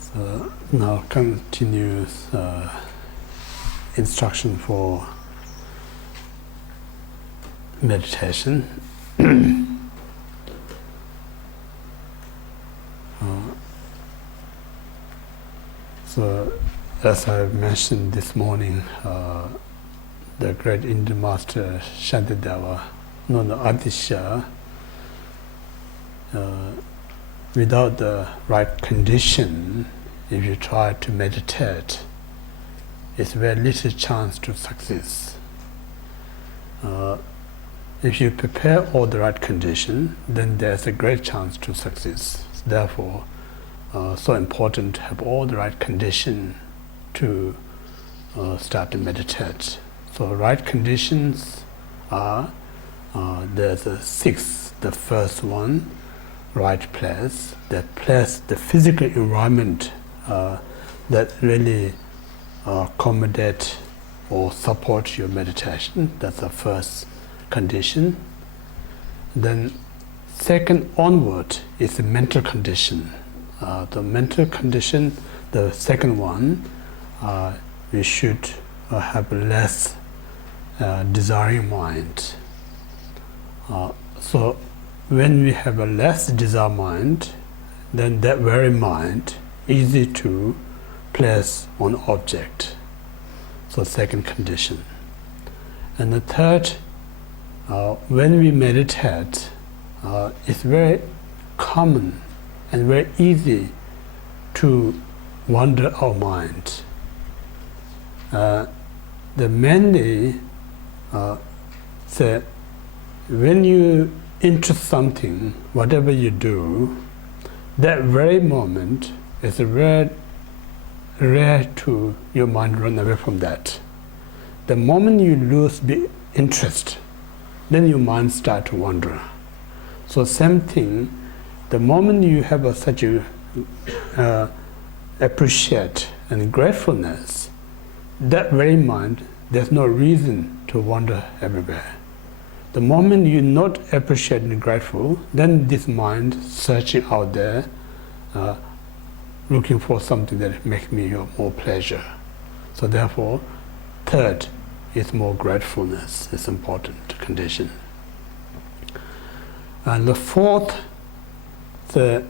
So now continues instruction for meditation. So, as I mentioned this morning, the great Indian master Shantideva, known as Atisha, without the right condition, if you try to meditate, it's very little chance to success. If you prepare all the right condition, then there's a great chance to success. Therefore, so important to have all the right condition to start to meditate. So right conditions are, there's a six. The first one, right place, the physical environment that really accommodate or support your meditation. That's the first condition. Then second onward is the mental condition. The mental condition, the second one, we should have less desiring mind. So when we have a less desire mind, then that very mind easy to place on object. So second condition. And the third, when we meditate, it's very common and very easy to wander our mind. The mainly say, when you interest something, whatever you do, that very moment is very rare to your mind run away from that. The moment you lose the interest, then your mind start to wander. So same thing, the moment you have such a appreciate and gratefulness, that very mind, there's no reason to wander everywhere. The moment you're not appreciating and grateful, then this mind searching out there, looking for something that makes me more pleasure. So therefore, third is more gratefulness. It's important condition. And the fourth, in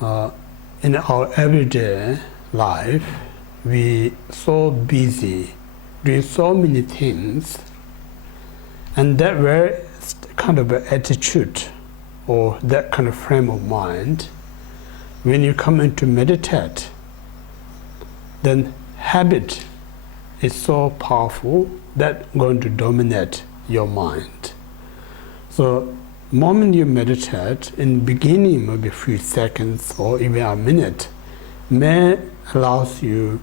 our everyday life, we so busy doing so many things, and that very kind of attitude or that kind of frame of mind, when you come into meditate, then habit is so powerful that going to dominate your mind. So moment you meditate, in beginning maybe a few seconds or even a minute, may allows you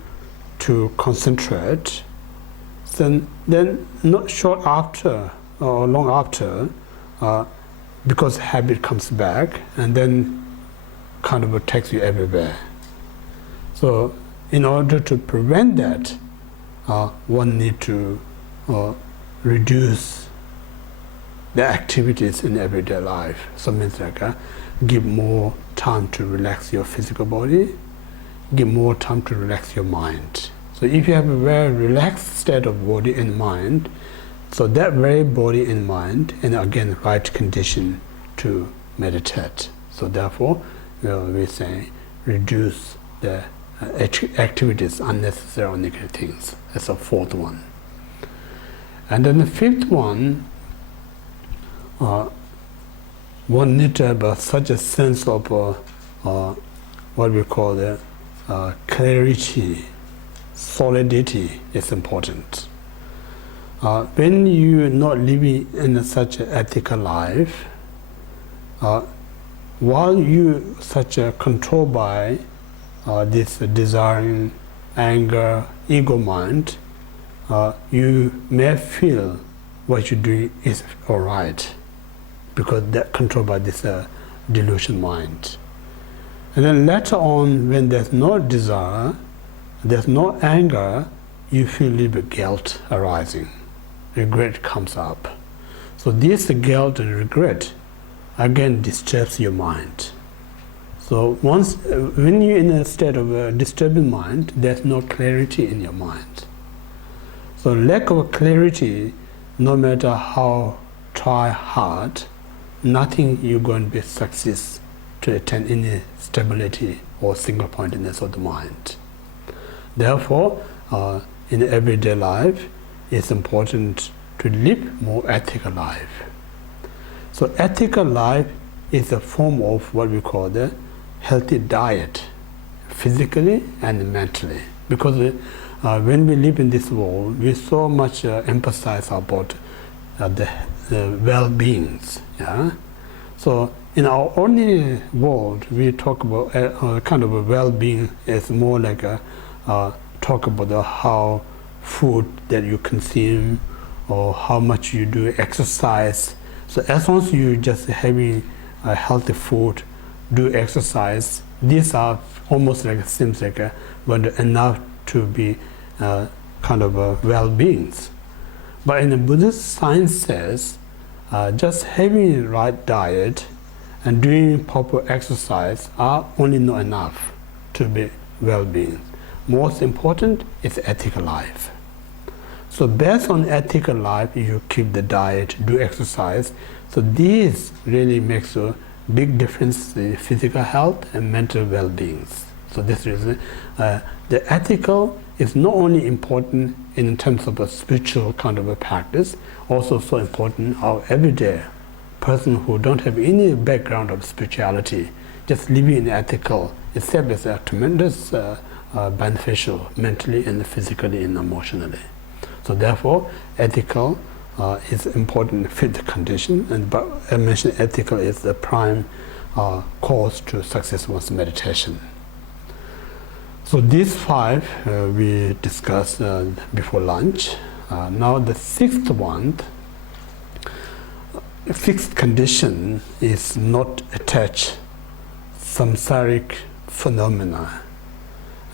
to concentrate. Then not short after or long after, because habit comes back and then kind of takes you everywhere. So in order to prevent that, one need to reduce the activities in everyday life. So means like give more time to relax your physical body, give more time to relax your mind. So if you have a very relaxed state of body and mind, so that very body and mind, and again right condition to meditate. So therefore, we say reduce the activities, unnecessary or negative things. That's the fourth one. And then the fifth one, one need to have such a sense of what we call the clarity, solidity is important. When you're not living in such an ethical life, while you such a controlled by this desiring, anger, ego mind, you may feel what you're doing is all right, because that controlled by this delusion mind. And then later on, when there's no desire, there's no anger, you feel a little bit guilt arising. Regret comes up. So this guilt and regret again disturbs your mind. So when you're in a state of a disturbing mind, there's no clarity in your mind. So lack of clarity, no matter how try hard, nothing you're going to be success to attain any stability or single pointedness of the mind. Therefore, in everyday life, it's important to live more ethical life. So ethical life is a form of what we call the healthy diet, physically and mentally. Because when we live in this world, we so much emphasize about the well-beings. Yeah? So in our ordinary world, we talk about kind of a well-being is more like talk about how food that you consume or how much you do exercise. So as long as you just having healthy food, do exercise, these are almost like seems like enough to be kind of well-beings. But in the Buddhist science says, just having the right diet and doing proper exercise are only not enough to be well-being. Most important is ethical life. So based on ethical life, you keep the diet, do exercise. So this really makes a big difference in physical health and mental well-beings. So this reason, the ethical is not only important in terms of a spiritual kind of a practice, also so important our everyday person who don't have any background of spirituality, just living in ethical itself is a tremendous beneficial mentally and physically and emotionally. So therefore, ethical is important fit the condition, and but I mentioned ethical is the prime cause to successful meditation. So these five we discussed before lunch. Now the sixth one, fixed condition is not attach samsaric phenomena,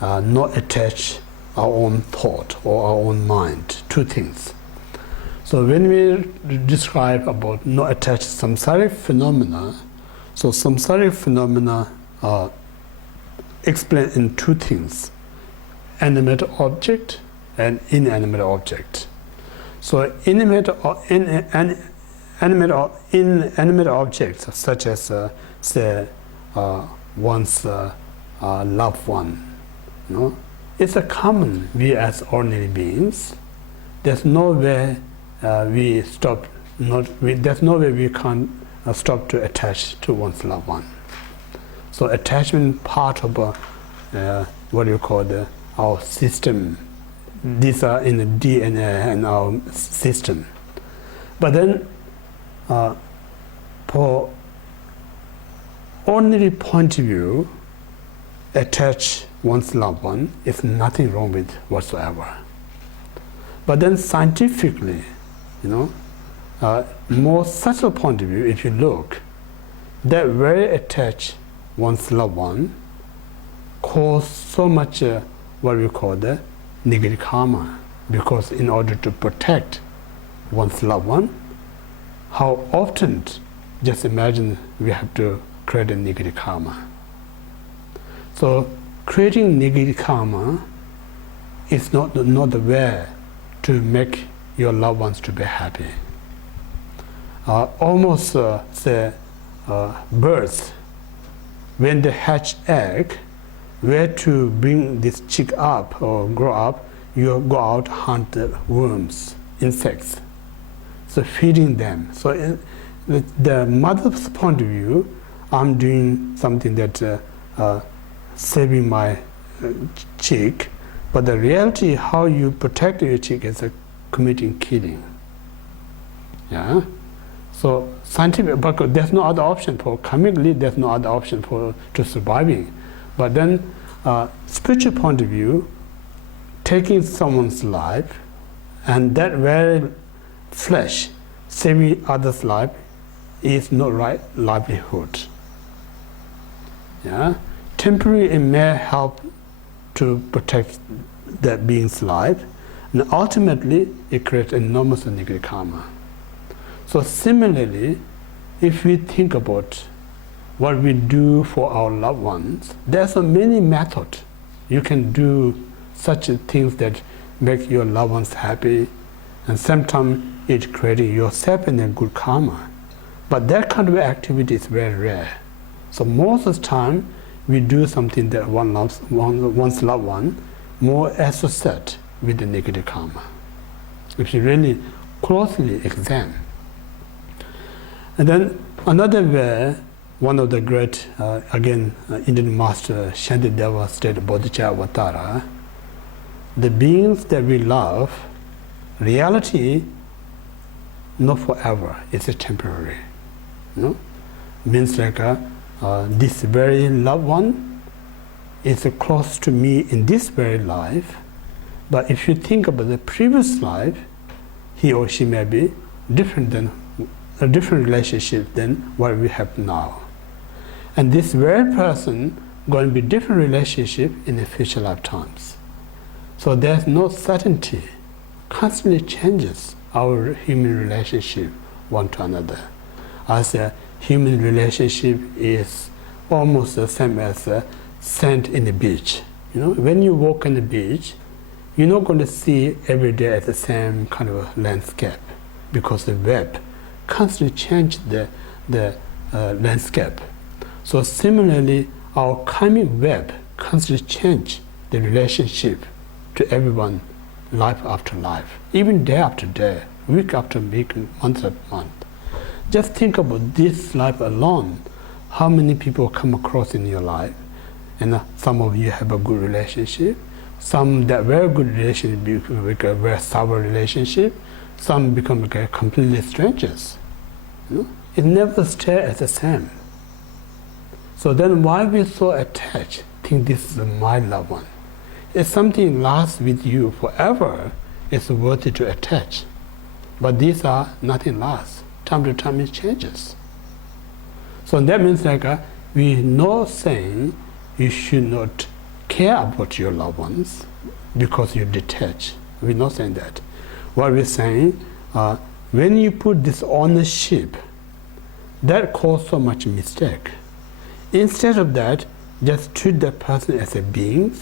not attach our own thought or our own mind, two things. So when we describe about not attach samsaric phenomena, so samsaric phenomena are explained in two things: animate object and inanimate object. So inanimate objects such as say one's loved one, you know, it's a common we as ordinary beings. There's no way there's no way we can't stop to attach to one's loved one. So attachment part of what you call our system. These are in the DNA and our system. But then, for ordinary point of view, attach one's loved one is nothing wrong with whatsoever. But then scientifically, you know, more subtle point of view, if you look, that very attached one's loved one cause so much what we call the negative karma, because in order to protect one's loved one, how often, just imagine, we have to create a negative karma. So creating negative karma is not the way to make your loved ones to be happy. Almost say birds, when they hatch egg, where to bring this chick up or grow up, you go out hunt the worms, insects, so feeding them. So in the mother's point of view, I'm doing something that saving my chick, but the reality how you protect your chick is committing killing. Yeah. So scientific, but there's no other option for comically. There's no other option to surviving. But then, spiritual point of view, taking someone's life, and that very flesh saving others' life is not right livelihood. Yeah, temporarily it may help to protect that being's life, and ultimately it creates enormous negative karma. So similarly, if we think about what we do for our loved ones, there's so many methods. You can do such things that make your loved ones happy, and sometimes it's creating yourself in a good karma. But that kind of activity is very rare. So most of the time, we do something that one's loved one more associated with the negative karma. If you really closely examine. And then another way, one of the great, Indian master, Shantideva stated Bodhisattva, the beings that we love, reality, not forever, it's a temporary. Means like this very loved one is close to me in this very life, but if you think about the previous life, he or she may be different than a different relationship than what we have now. And this very person going to be different relationship in the future lifetimes. So there's no certainty. Constantly changes our human relationship one to another. As a human relationship is almost the same as a sand in the beach. When you walk on the beach, you're not going to see every day the same kind of landscape, because the web constantly changes the landscape. So similarly, our karmic web constantly change the relationship to everyone, life after life, even day after day, week after week, month after month. Just think about this life alone, how many people come across in your life, and some of you have a good relationship, some that very good relationship become a very sour relationship, some become completely strangers. It never stays as the same. So then why we so attached, think this is my loved one? If something lasts with you forever, it's worthy to attach. But these are nothing lasts. Time to time it changes. So that means we're not saying you should not care about your loved ones because you detach. We're not saying that. What we're saying, when you put this ownership, that causes so much mistake. Instead of that, just treat the person as a being.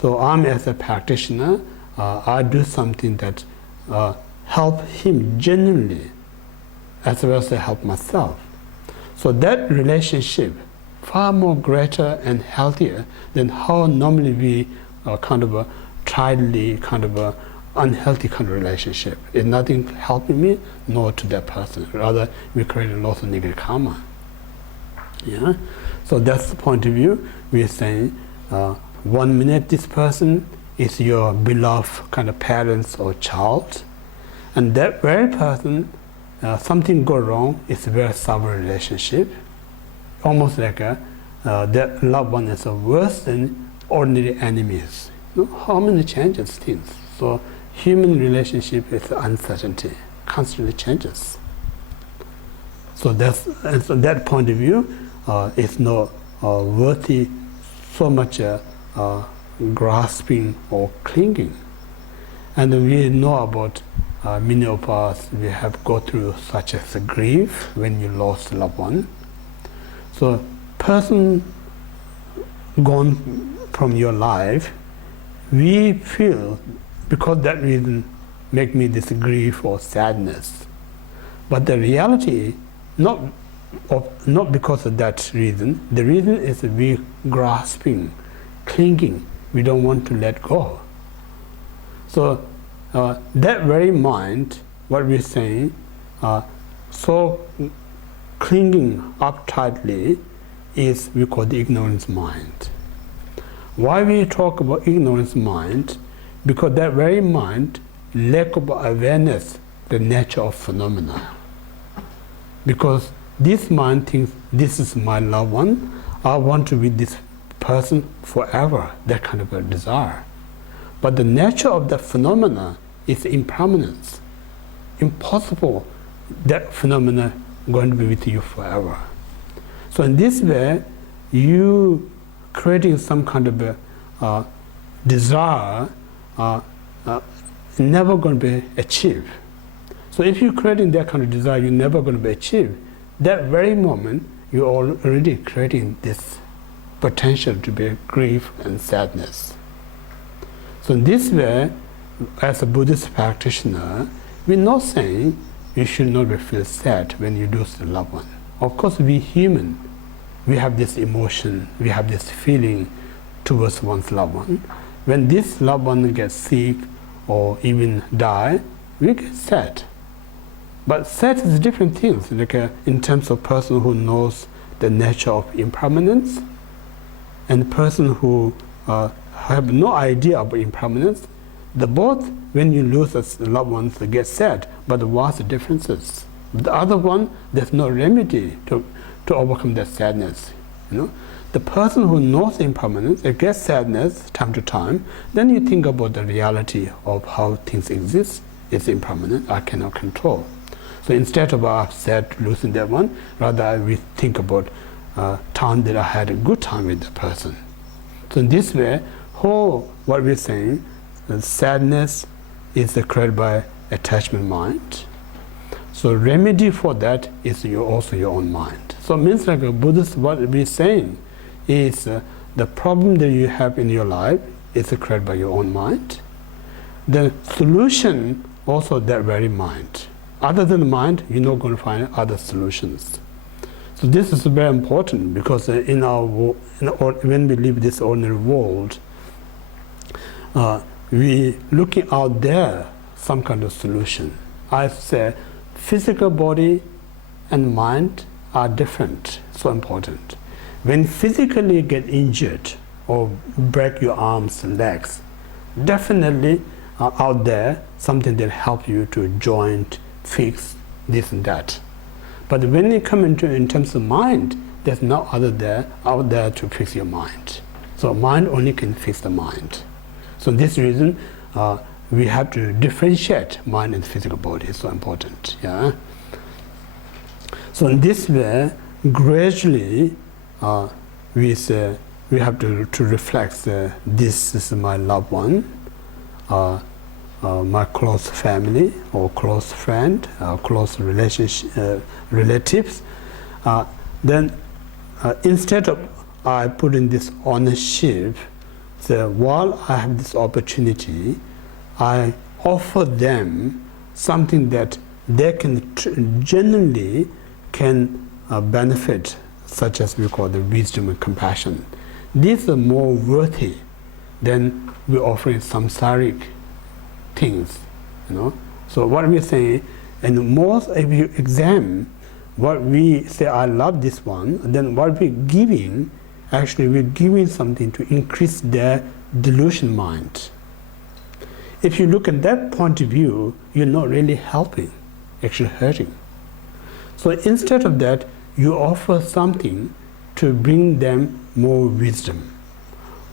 So I'm as a practitioner, I do something that help him genuinely, as well as I help myself. So that relationship, far more greater and healthier than how normally we kind of a tidily, kind of a unhealthy kind of relationship. It's nothing helping me, nor to that person. Rather, we create a lot of negative karma. Yeah. So that's the point of view. We're saying 1 minute this person is your beloved kind of parents or child, and that very person, something go wrong, it's a very sour relationship. Almost like that loved one is worse than ordinary enemies. How many changes things? So human relationship is uncertainty, constantly changes. So that point of view is not worthy so much grasping or clinging. And we know about many of us, we have gone through such as a grief when you lost a loved one. So person gone from your life, we feel because that reason make me this grief or sadness. But the reality, not because of that reason. The reason is we grasping, clinging. We don't want to let go. So that very mind, what we're saying, so clinging up tightly is we call the ignorance mind. Why we talk about ignorance mind? Because that very mind lack of awareness the nature of phenomena. Because this mind thinks this is my loved one, I want to be this person forever, that kind of a desire. But the nature of the phenomena is impermanence. Impossible that phenomena going to be with you forever. So in this way, you creating some kind of a desire never going to be achieved. So if you're creating that kind of desire, you're never going to be achieved. that very moment you're already creating this potential to be grief and sadness. So in this way, as a Buddhist practitioner, we're not saying you should not feel sad when you lose a loved one. Of course, we're human. We have this emotion, we have this feeling towards one's loved one. When this loved one gets sick or even die, we get sad. But sad is different things, like in terms of person who knows the nature of impermanence and person who have no idea about impermanence. The both, when you lose a loved one, they get sad, but what's the differences? The other one, there's no remedy to overcome that sadness. The person who knows impermanence, it gets sadness time to time, then you think about the reality of how things exist. It's impermanent, I cannot control. So instead of upset losing that one, rather we think about time that I had a good time with the person. So in this way, what we're saying, sadness is created by attachment mind. So remedy for that is also your own mind. So it means like a Buddhist, what we're saying is the problem that you have in your life is created by your own mind. The solution also that very mind. Other than the mind, you're not going to find other solutions. So this is very important because when we live this ordinary world, we looking out there some kind of solution. I say physical body and mind are different, so important. When physically get injured or break your arms and legs, definitely out there something that help you to joint, fix this and that. But when you come in terms of mind, there's no other out there to fix your mind. So mind only can fix the mind. So this reason we have to differentiate mind and physical body. It's so important. Yeah. So in this way, gradually we have to reflect this is my loved one, my close family or close friend, close relatives. Then instead of I put in this ownership, so while I have this opportunity, I offer them something that they can genuinely can benefit, such as we call the wisdom and compassion. These are more worthy than we're offering samsaric things. So what we say, and most if you examine what we say, I love this one, then what we're giving, actually we're giving something to increase their delusion mind. If you look at that point of view, you're not really helping, actually hurting. So instead of that, you offer something to bring them more wisdom.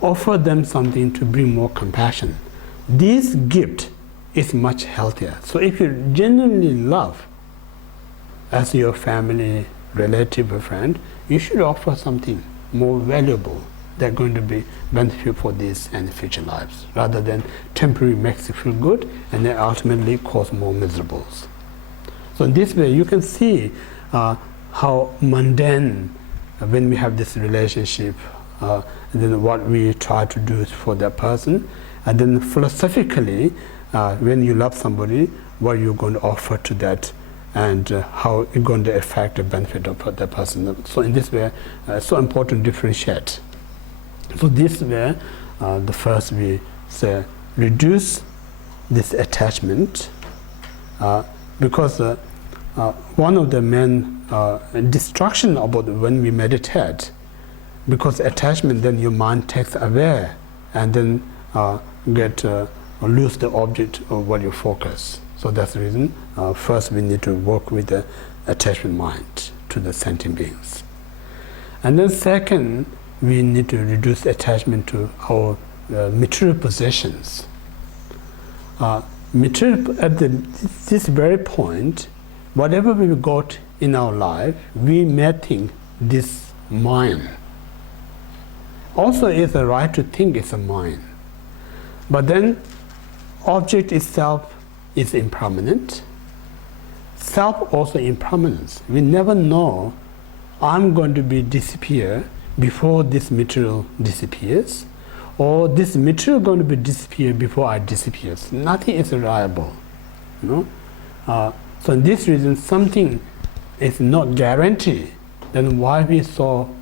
Offer them something to bring more compassion. This gift is much healthier. So if you genuinely love as your family, relative, or friend, you should offer something more valuable that's going to be beneficial for this and future lives, rather than temporarily makes you feel good and then ultimately cause more miserables. So in this way, you can see how mundane when we have this relationship, and then what we try to do for that person, and then philosophically, when you love somebody, what you're going to offer to that, and how it's going to affect the benefit of that person. So in this way, it's so important to differentiate. So this way, the first we say, reduce this attachment, because one of the main distraction about when we meditate, because attachment, then your mind takes away and then lose the object of what you focus. So that's the reason first we need to work with the attachment mind to the sentient beings. And then second, we need to reduce attachment to our material possessions. Material, at this very point, whatever we got in our life, we may think this mine. Also, it's a right to think it's a mine. But then, object itself is impermanent. self also impermanence. We never know I'm going to be disappear before this material disappears, or this material going to be disappear before I disappear. Nothing is reliable, you know. So in this reason, something is not guaranteed. Then why we so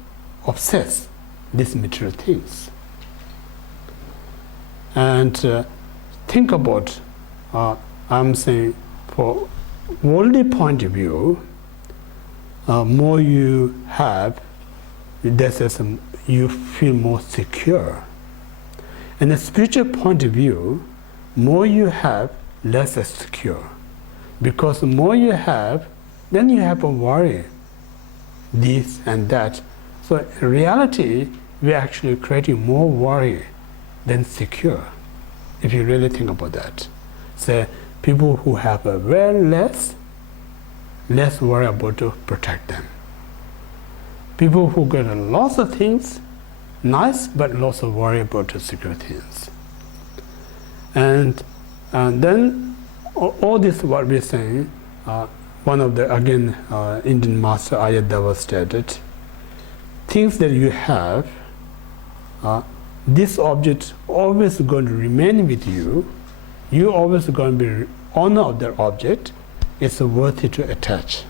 obsessed these material things? And think about, I'm saying, for worldly point of view, more you have, you feel more secure. In a spiritual point of view, more you have, less secure. Because the more you have, then you have a worry, this and that. So in reality, we're actually creating more worry than secure, if you really think about that. So people who have a very less worry about to protect them. People who get lots of things, nice, but lots of worry about the secure things. And then all this what we're saying, one of the, again, Indian master Ayadava stated, things that you have, this object always going to remain with you. You always going to be honor of that object. It's worthy to attach.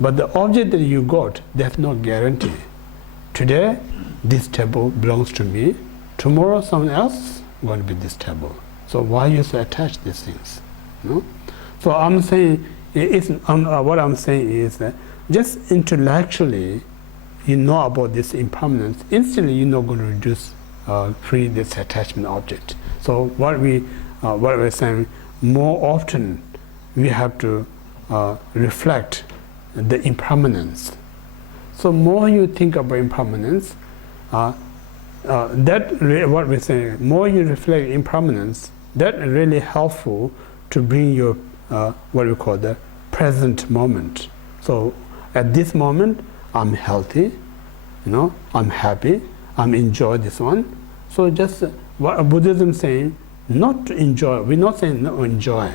But the object that you got, that's not guarantee. Today, this table belongs to me. Tomorrow, someone else is going to be this table. So why you so attach these things? No? So I'm saying, what I'm saying is that just intellectually, you know about this impermanence. Instantly, you're not going to reduce, free this attachment object. So what we're saying, more often, we have to reflect the impermanence. So more you think about impermanence, what we're saying, more you reflect impermanence, that really helpful to bring your what we call the present moment. So at this moment, I'm healthy, I'm happy, I'm enjoy this one. So just what Buddhism saying, not to enjoy. We're not saying no, enjoy.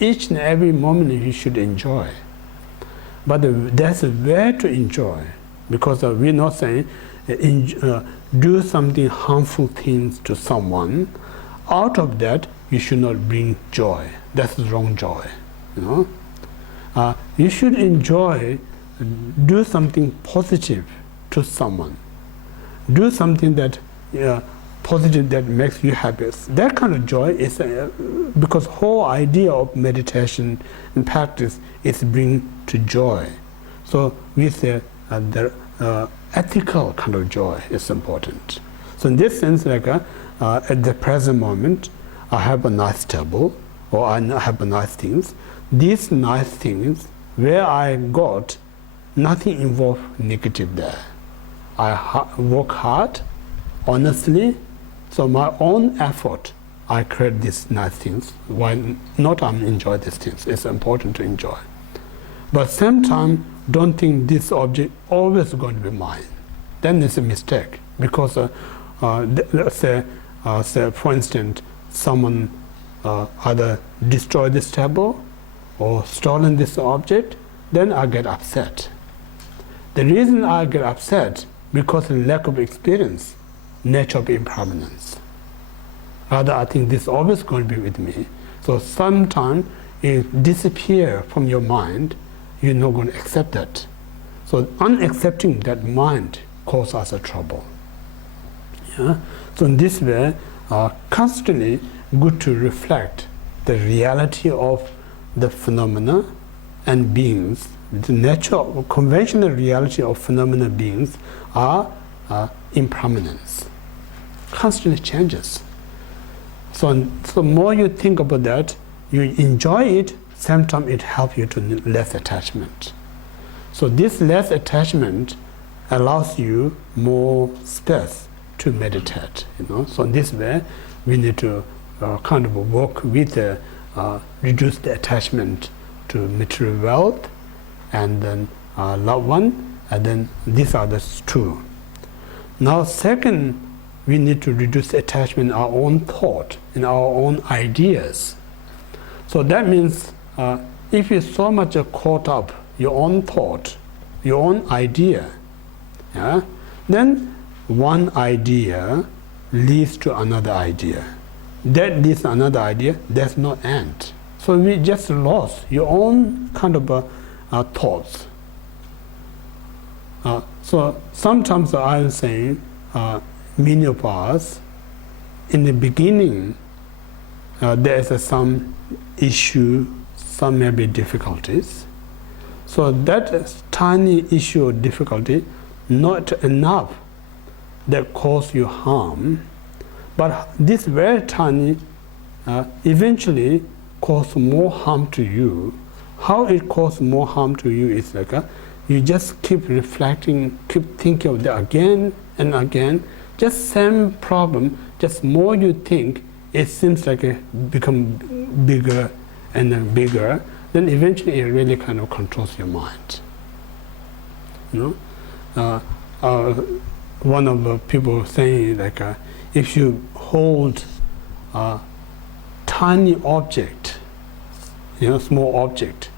Each and every moment you should enjoy. But there's a way to enjoy, because we're not saying do something harmful things to someone. Out of that, you should not bring joy. That's the wrong joy. You should enjoy, do something positive to someone. Do something that positive that makes you happy. That kind of joy is because whole idea of meditation and practice is bring to joy. So we say the ethical kind of joy is important. So in this sense, like at the present moment, I have a nice table, or I have a nice things. These nice things, where I got, nothing involved negative there. I work hard, honestly, so my own effort, I create these nice things. Why not I enjoy these things? It's important to enjoy. But same time, don't think this object always going to be mine. Then it's a mistake. Because let's say, for instance, someone either destroyed this table or stolen this object, then I get upset. The reason I get upset, because of lack of experience, nature of impermanence. Rather, I think this is always going to be with me. So sometimes it disappears from your mind, you're not going to accept that. So unaccepting that mind causes us a trouble. Yeah? So in this way, constantly good to reflect the reality of the phenomena and beings. The natural, conventional reality of phenomena beings are impermanence. Constantly changes. So more you think about that, you enjoy it, same time it helps you to less attachment. So this less attachment allows you more space to meditate. So in this way, we need to kind of work with reduce the attachment to material wealth, and then loved one, and then these are the two. Now, second, we need to reduce attachment in our own thought, in our own ideas. So that means if you're so much caught up your own thought, your own idea, then one idea leads to another idea. That leads to another idea, there's no end. So we just lost your own kind of thoughts. So sometimes I'm saying, many of us, in the beginning, there is some issue, some maybe difficulties. So that tiny issue or difficulty, not enough that cause you harm, but this very tiny eventually cause more harm to you. How it causes more harm to you is like you just keep reflecting, keep thinking of that again and again. Just same problem, just more you think, it seems like it become bigger and then bigger. Then eventually it really kind of controls your mind. You know, one of the people saying like, if you hold a tiny object, small object,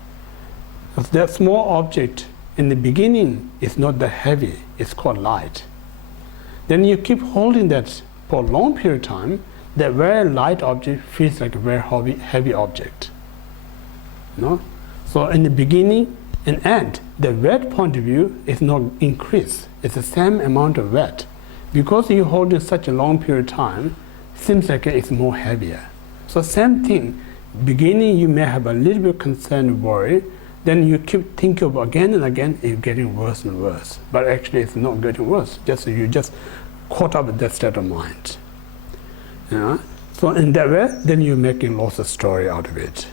that small object in the beginning is not that heavy, it's called light. Then you keep holding that for a long period of time, that very light object feels like a very heavy object. So in the beginning and end, the weight point of view is not increased. It's the same amount of weight. Because you hold it such a long period of time, seems like it's more heavier. So same thing, beginning you may have a little bit concern, worry, then you keep thinking of again and again, it's getting worse and worse. But actually it's not getting worse, you just caught up with that state of mind. So in that way, then you're making lots of story out of it.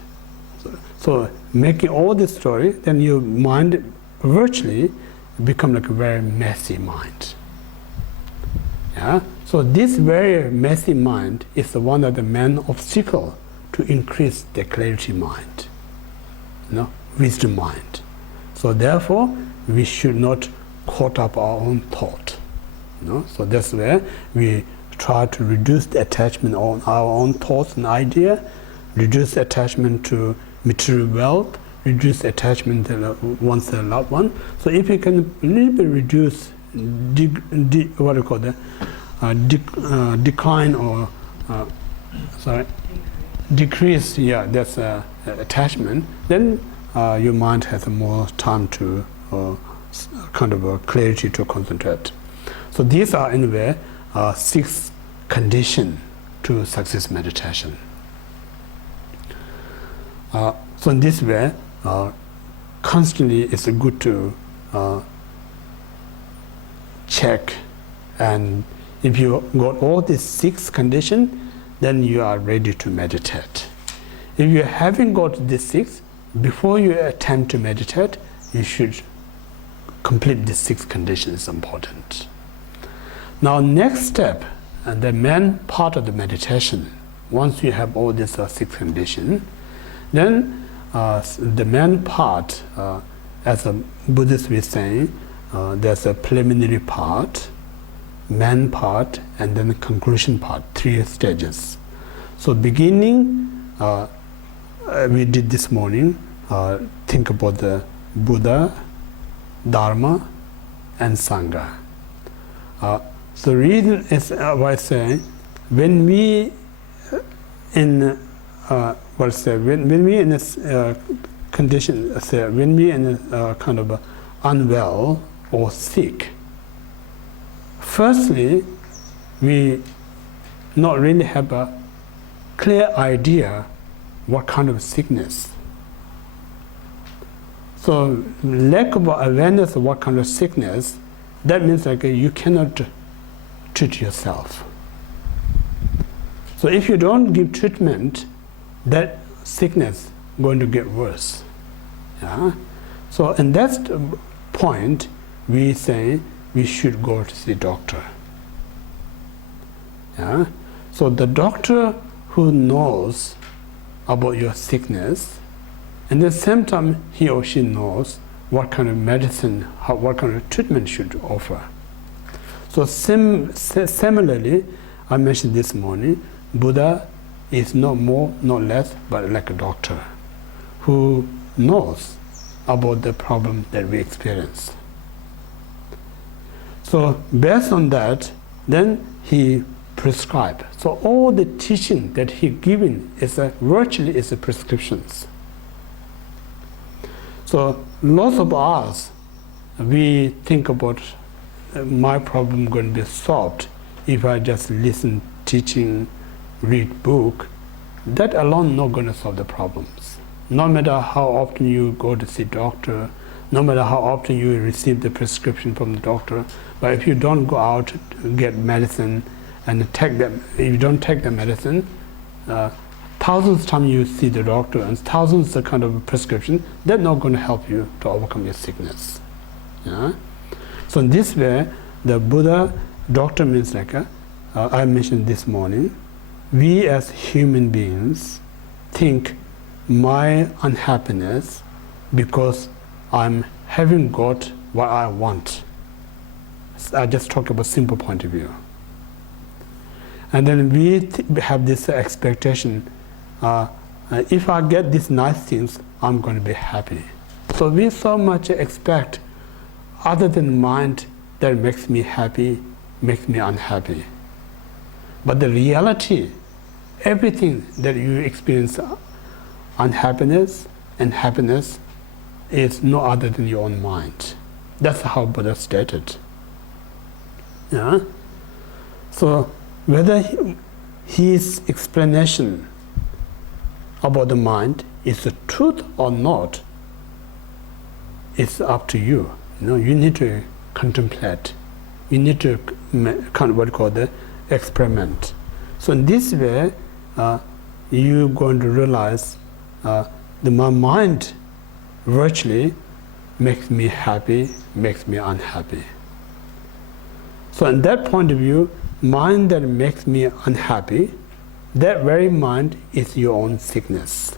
So making all this story, then your mind virtually become like a very messy mind. So this very messy mind is the one that the main obstacle to increase the clarity mind, wisdom mind. So therefore, we should not caught up our own thought. So that's where we try to reduce the attachment on our own thoughts and idea, reduce attachment to material wealth, reduce attachment to one's loved one. So if you can a little bit reduce, decline or decrease, that's attachment, then your mind has more time to kind of a clarity to concentrate. So these are in a way 6 conditions to success meditation. So in this way, constantly it's good to check, and if you got all these 6 conditions, then you are ready to meditate. If you haven't got these 6, before you attempt to meditate, you should complete these 6 conditions. Is important. Now next step, and the main part of the meditation, once you have all these 6 conditions, then the main part, as a Buddhist was saying, there's a preliminary part, main part, and then the conclusion part, 3 stages. So beginning, we did this morning, think about the Buddha, Dharma, and Sangha. The reason is why I say, when we in when we in this condition, when we in a kind of unwell or sick, firstly, we not really have a clear idea what kind of sickness. So lack of awareness of what kind of sickness, that means like you cannot treat yourself. So if you don't give treatment, that sickness going to get worse. So in that point, we say we should go to see doctor. So the doctor who knows about your sickness, and at the same time he or she knows what kind of medicine, what kind of treatment should offer. So similarly, I mentioned this morning, Buddha is not more, not less, but like a doctor who knows about the problem that we experience. So based on that, then he prescribed. So all the teaching that he given is virtually is prescriptions. So lots of us, we think about my problem going to be solved if I just listen, teaching, read book. That alone not going to solve the problems. No matter how often you go to see doctor, no matter how often you receive the prescription from the doctor, but if you don't go out to get medicine and take them, if you don't take the medicine, thousands of times you see the doctor and thousands of kind of prescription, they're not going to help you to overcome your sickness. Yeah? So in this way, the Buddha doctrine means like, I mentioned this morning, we as human beings think my unhappiness because I'm having got what I want. I just talk about simple point of view. And then we have this expectation, if I get these nice things, I'm going to be happy. So we so much expect other than mind that makes me happy, makes me unhappy. But the reality, everything that you experience, unhappiness and happiness, is no other than your own mind. That's how Buddha stated. Yeah? So whether his explanation about the mind is the truth or not, it's up to you. You need to contemplate. You need to kind of what you call the experiment. So in this way, you're going to realize my mind virtually makes me happy, makes me unhappy. So in that point of view, mind that makes me unhappy, that very mind is your own sickness.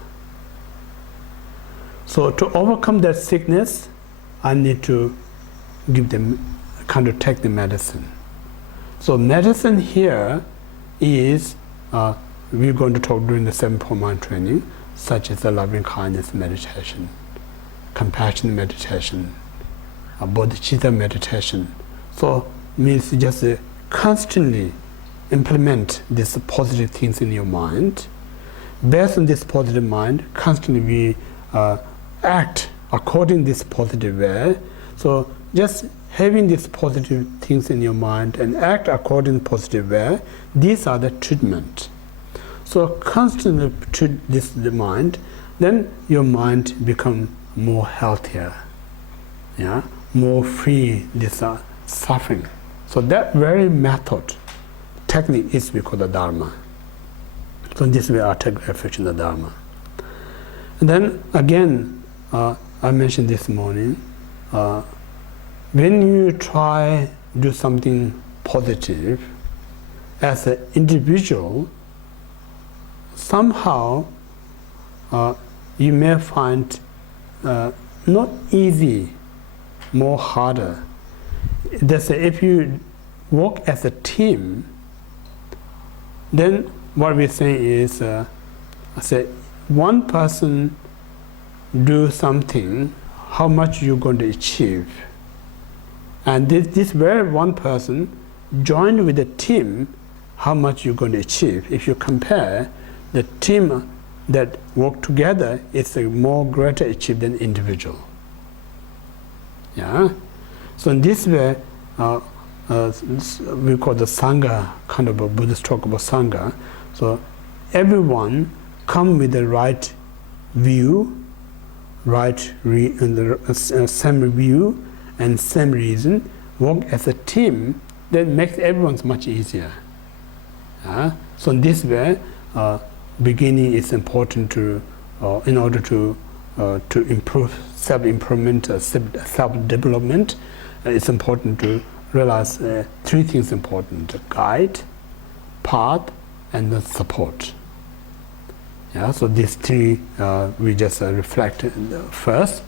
So to overcome that sickness, I need to give them, kind of take the medicine. So medicine here is, we're going to talk during the 7-point mind training, such as the loving kindness meditation, compassion meditation, bodhicitta meditation. So means just constantly implement these positive things in your mind. Based on this positive mind, constantly we act according to this positive way. So just having these positive things in your mind and act according to positive way, these are the treatment. So constantly treat the mind, then your mind become more healthier, yeah, more free this suffering. So that very method, technique is we call the Dharma. So in this way I take refuge in the Dharma. And then again, I mentioned this morning, when you try to do something positive as an individual, somehow you may find not easy, more harder. That's if you work as a team, then what we say is, say one person do something, how much you're going to achieve. And this very one person joined with the team, how much you're going to achieve. If you compare, the team that work together is a more greater achieve than individual. Yeah. So in this way, we call the Sangha, kind of a Buddhist talk about Sangha. So everyone come with the right view, same view and same reason, work as a team, that makes everyone's much easier. So in this way, beginning is important to, in order to improve self-improvement, self-development. It's important to realize three things important: guide, path, and the support. Yeah, so these three we just reflect first.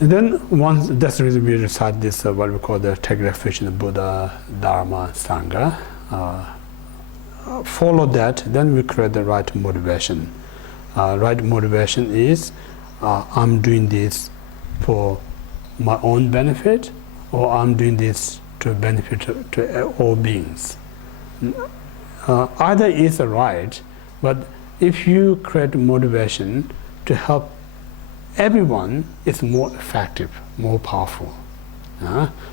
And then once, that's the reason we recite this, what we call the take refuge in the Buddha, Dharma, Sangha. Follow that, then we create the right motivation. Right motivation is I'm doing this for my own benefit, or I'm doing this to benefit to all beings. Either is right, but if you create motivation to help everyone, it's more effective, more powerful.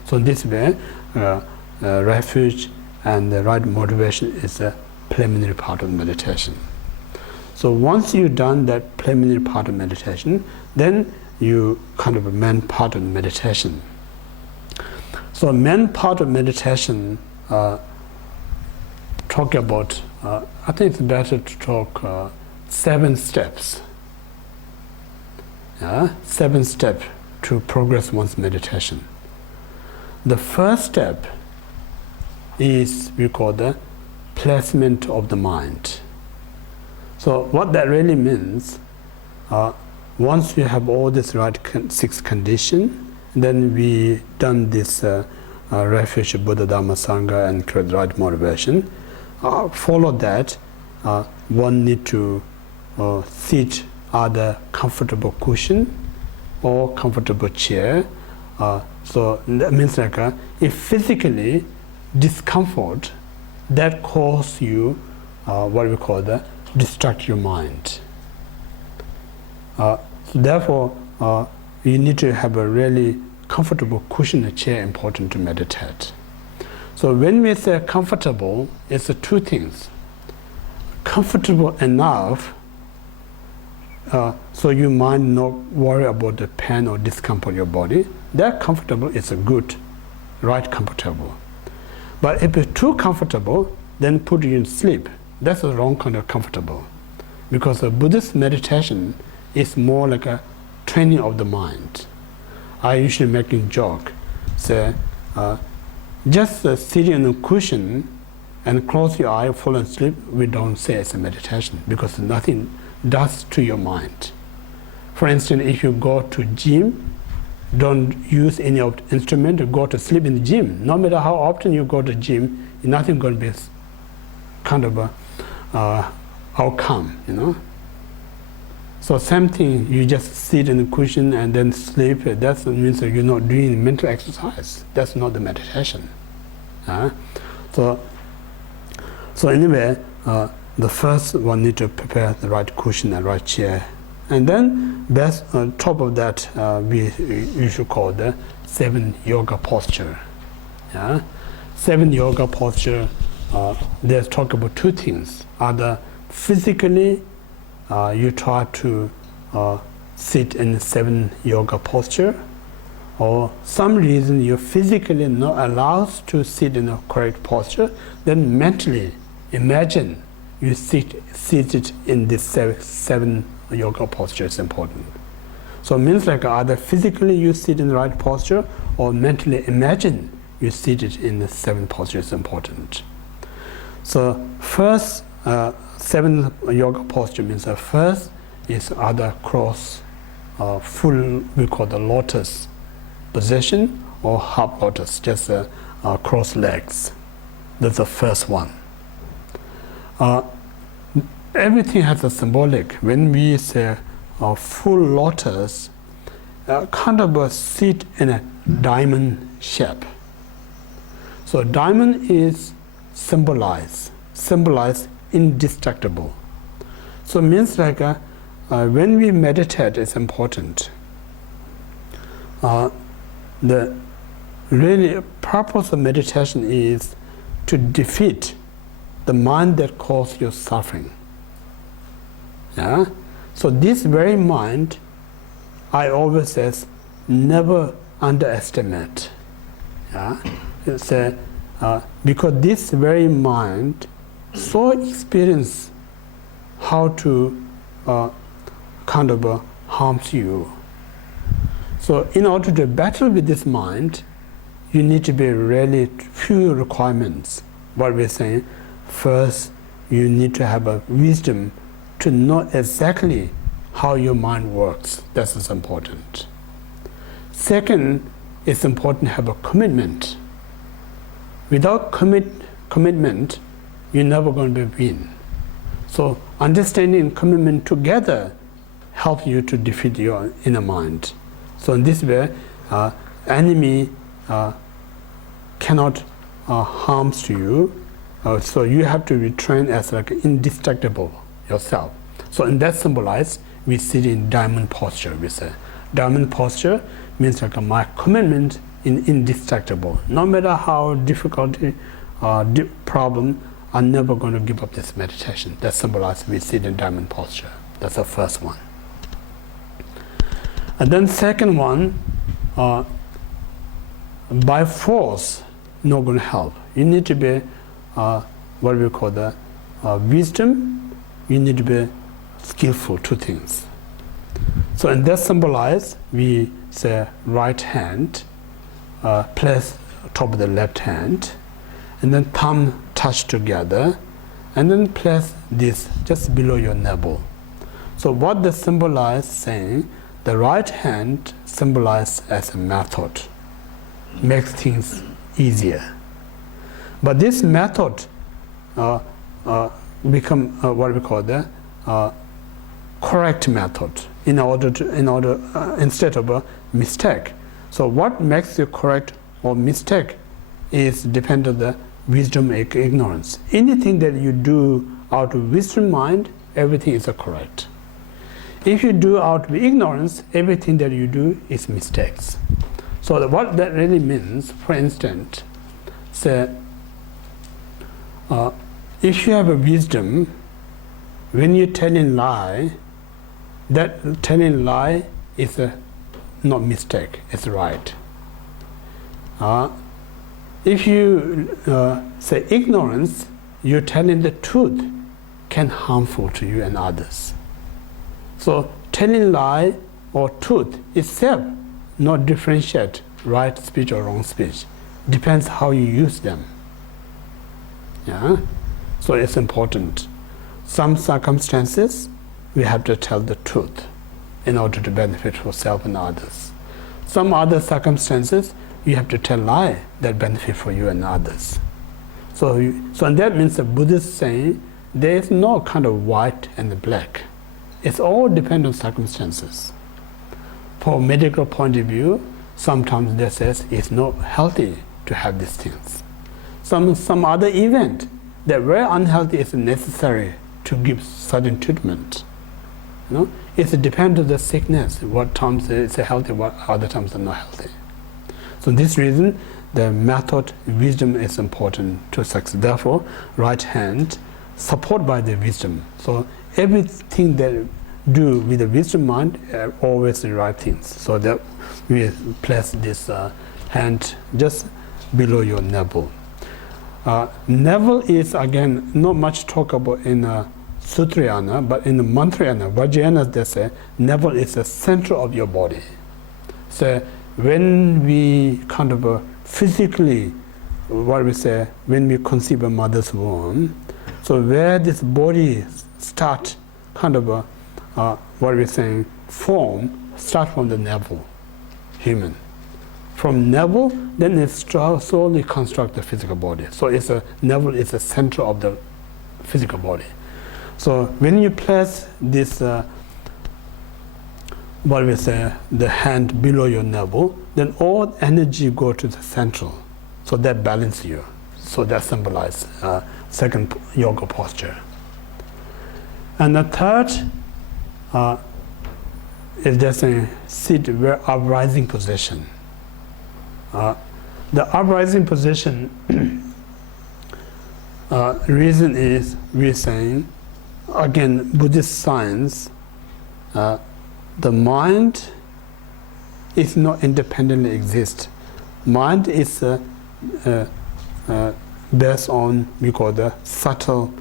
So this way, refuge and the right motivation is a preliminary part of meditation. So once you've done that preliminary part of meditation, then you kind of main part of meditation. So main part of meditation, talk about, I think it's better to talk 7 steps. 7 steps to progress one's meditation. The first step is, we call the placement of the mind. So what that really means, once you have all this right 6 conditions, then we done this refuge, Buddha, Dhamma, Sangha, and create right motivation. Follow that, one need to sit either comfortable cushion or comfortable chair. So that means like if physically discomfort, that cause you what we call the distract your mind. Therefore, you need to have a really comfortable cushion and chair important to meditate. So when we say comfortable, it's 2 things. Comfortable enough so your mind not worry about the pain or discomfort of your body. That comfortable is a good, right comfortable. But if it's too comfortable, then put you in sleep. That's the wrong kind of comfortable. Because a Buddhist meditation is more like a training of the mind. I usually make a joke, say, just sitting on a cushion and close your eye, fall asleep, we don't say it's a meditation because nothing does to your mind. For instance, if you go to gym, don't use any of the instrument, go to sleep in the gym. No matter how often you go to gym, nothing going to be kind of a outcome, you know. So same thing, you just sit in the cushion and then sleep. That means that you're not doing mental exercise. That's not the meditation. So anyway, the first one need to prepare the right cushion and right chair, and then best on top of that we should call the 7 yoga posture. 7 yoga posture. There's talk about 2 things. Either physically you try to sit in 7 yoga posture, or some reason you're physically not allowed to sit in a correct posture, then mentally imagine you seated in this 7 yoga posture is important. So it means like either physically you sit in the right posture, or mentally imagine you seated in the 7 posture is important. So first 7 yoga posture means first is either cross, full, we call the lotus position, or half lotus, just cross legs. That's the first one. Everything has a symbolic. When we say full lotus, kind of a sit in a diamond shape. So diamond is symbolize indestructible. So it means like when we meditate, it's important. The really purpose of meditation is to defeat the mind that causes your suffering. So this very mind, I always says, never underestimate. It's because this very mind so experience how to kind of harms you. So in order to battle with this mind, you need to be really few requirements. What we're saying, first, you need to have a wisdom to know exactly how your mind works. That's what's important. Second, it's important to have a commitment. Without commitment, you're never going to win. So understanding and commitment together help you to defeat your inner mind. So in this way, enemy cannot harm to you. So you have to be trained as like indestructible yourself. So in that symbolize, we sit in diamond posture. We say diamond posture means like my commitment in indestructible. No matter how difficulty problem, I'm never going to give up this meditation. That symbolizes we sit in diamond posture. That's the first one. And then second one, by force, not going to help. You need to be what we call the wisdom. You need to be skillful. Two things. So in that symbolize, we say right hand, place top of the left hand, and then thumb touch together, and then place this just below your navel. So what the symbolize saying, the right hand symbolizes as a method, makes things easier. But this method become what we call the correct method instead of a mistake. So what makes you correct or mistake is depend on the wisdom and ignorance. Anything that you do out of wisdom mind, everything is correct. If you do out of ignorance, everything that you do is mistakes. So what that really means, for instance, say, if you have a wisdom, when you telling lie, that telling lie is not mistake, it's right. If you say ignorance, you're telling the truth can harmful to you and others. So telling lie or truth itself not differentiate right speech or wrong speech. Depends how you use them. Yeah? So it's important. Some circumstances we have to tell the truth in order to benefit for self and others. Some other circumstances you have to tell lie that benefit for you and others. So and that means the Buddhist saying there is no kind of white and black. It's all depend on circumstances. For medical point of view, sometimes they says it's not healthy to have these things. Some other event that very unhealthy is necessary to give certain treatment. You know, it depends on the sickness. What times it's healthy, what other times are not healthy. So this reason, the method, wisdom is important to success. Therefore, right hand support by the wisdom. So everything that do with the wisdom mind always the right things. So that we place this hand just below your navel. Navel is again not much talk about in Sutrayana, but in the Mantrayana, Vajrayana they say navel is the center of your body. So when we kind of physically, what we say, when we conceive a mother's womb, so where this body start kind of what we're saying, form, start from the navel, human. From navel, then it slowly construct the physical body. So navel is the center of the physical body. So when you place this, what we say, the hand below your navel, then all energy go to the central. So that balance you. So that symbolizes second yoga posture. And the third is just a sit where uprising position. The uprising position reason is we're saying, again, Buddhist science, the mind is not independently exist. Mind is based on, we call the subtle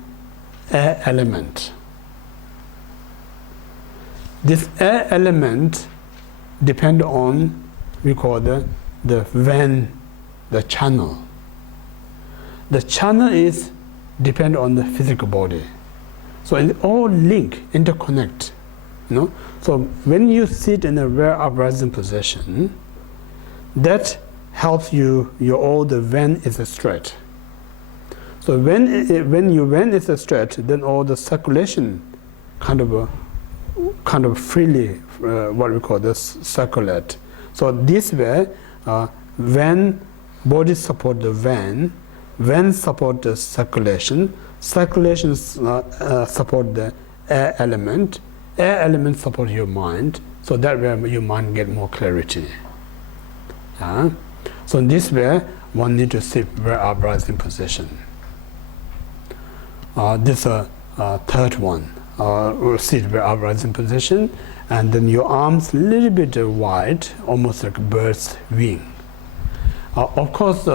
air element. This air element depend on, we call the vein, the channel. The channel is depend on the physical body. So it all link, interconnect. You know? So when you sit in a rare uprising position, that helps you, all the vein is straight. So when your vein is straight, then all the circulation kind of kind of freely, what we call this circulate. So this way, when body support the vein support the circulation, circulation support the air element support your mind, so that way your mind get more clarity. So in this way, one need to sit very upright in position. This third one, sit very upright in position, and then your arms a little bit wide, almost like a bird's wing. Of course,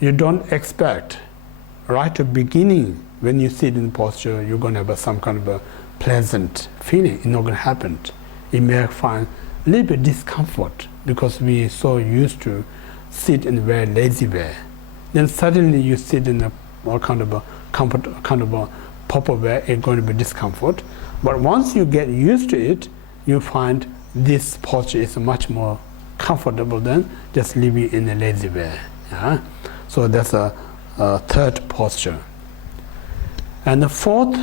you don't expect right at the beginning when you sit in posture you're going to have some kind of a pleasant feeling. It's not going to happen. You may find a little bit discomfort because we're so used to sit in a very lazy way. Then suddenly you sit in a kind of a comfort, kind of a proper way, it's going to be discomfort. But once you get used to it, you find this posture is much more comfortable than just living in a lazy way. So that's a third posture. And the fourth,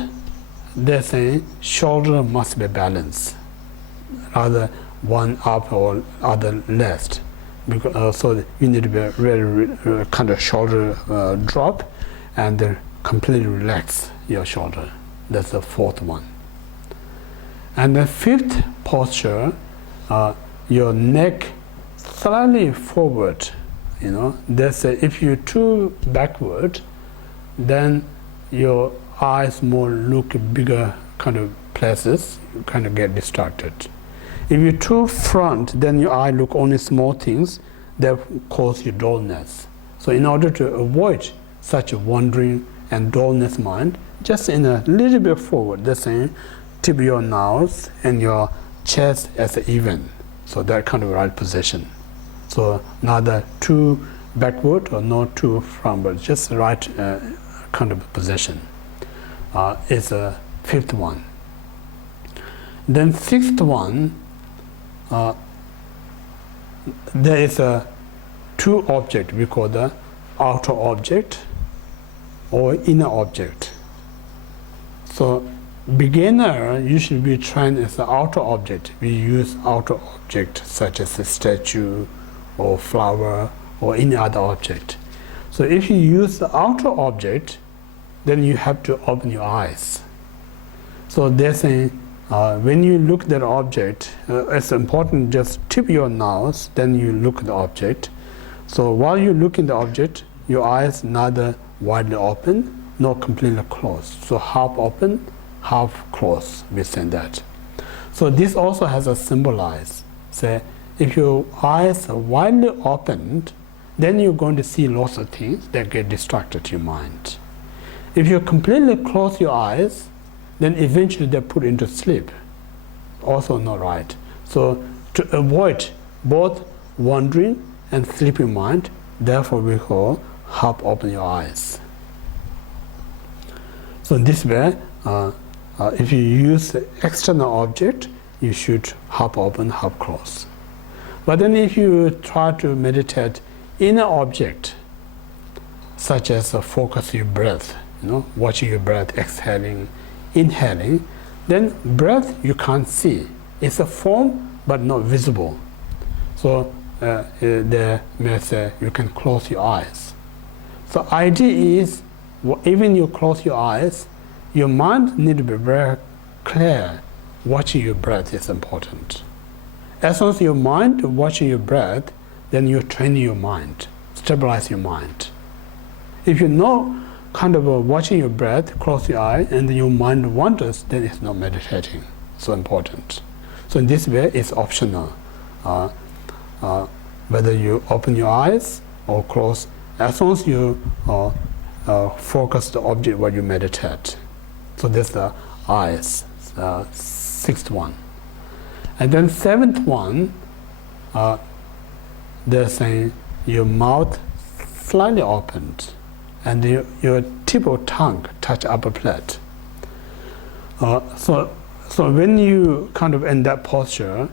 they're saying shoulder must be balanced, rather one up or other left. Because so you need to be very kind of shoulder drop and then completely relax your shoulder. That's the fourth one. And the fifth posture, your neck slightly forward. That's if you're too backward, then your eyes more look bigger kind of places, you kind of get distracted. If you're too front, then your eye look only small things that cause you dullness. So in order to avoid such a wandering and dullness mind, just in a little bit forward, that's saying tip your nose and your chest as even. So that kind of right position. So neither too backward or not too front, but just the right kind of position. Is a fifth one. Then sixth one, there is a two object we call the outer object or inner object. So beginner usually be trained as the outer object. We use outer object such as a statue or flower or any other object. So if you use the outer object, then you have to open your eyes. So they're saying when you look at the object, it's important just tip your nose, then you look at the object. So while you look in the object, your eyes neither widely open nor completely closed. So half open, half closed, we say that. So this also has a symbolize. Say, if your eyes are widely opened, then you're going to see lots of things that get distracted to your mind. If you completely close your eyes, then eventually they're put into sleep. Also not right. So to avoid both wandering and sleeping mind, therefore we call half open your eyes. So this way, if you use the external object, you should half open, half close. But then if you try to meditate inner object, such as focus your breath, watching your breath, exhaling, inhaling, then breath you can't see. It's a form but not visible. So they may say you can close your eyes. So idea is, even you close your eyes, your mind need to be very clear. Watching your breath is important. As long as your mind watching your breath, then you're training your mind, stabilize your mind. If you're not kind of watching your breath, close your eye, and your mind wanders, then it's not meditating. So important. So in this way, it's optional. Whether you open your eyes or close, as long as you focus the object where you meditate. So that's the eyes, sixth one. And then seventh one, they're saying your mouth slightly opened and your tip of tongue touch upper plate. So when you kind of in that posture,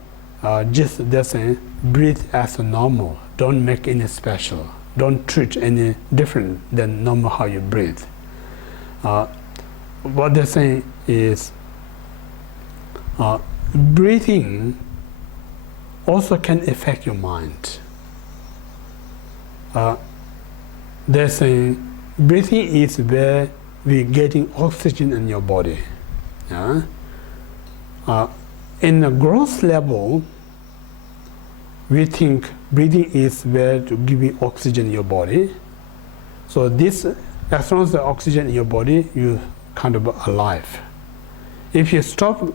just they're saying breathe as normal. Don't make any special. Don't treat any different than normal how you breathe. What they're saying is breathing also can affect your mind. They're saying breathing is where we're getting oxygen in your body. Yeah? In a gross level, we think breathing is where to give you oxygen in your body. So this, as long as the oxygen in your body, you're kind of alive. If you stop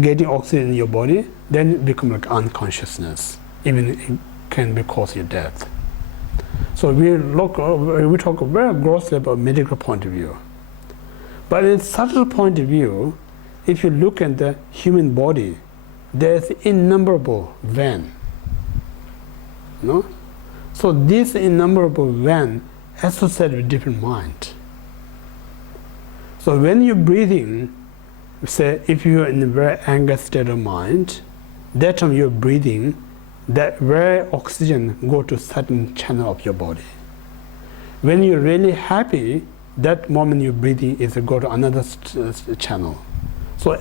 getting oxygen in your body, then it becomes like unconsciousness. Even it can be cause your death. So we talk a very gross level medical point of view. But in subtle point of view, if you look at the human body, there's innumerable veins. So this innumerable veins associate with different mind. So when you're breathing, say if you're in a very angry state of mind, that time you're breathing, that where oxygen go to certain channel of your body. When you're really happy, that moment you're breathing is go to another channel. So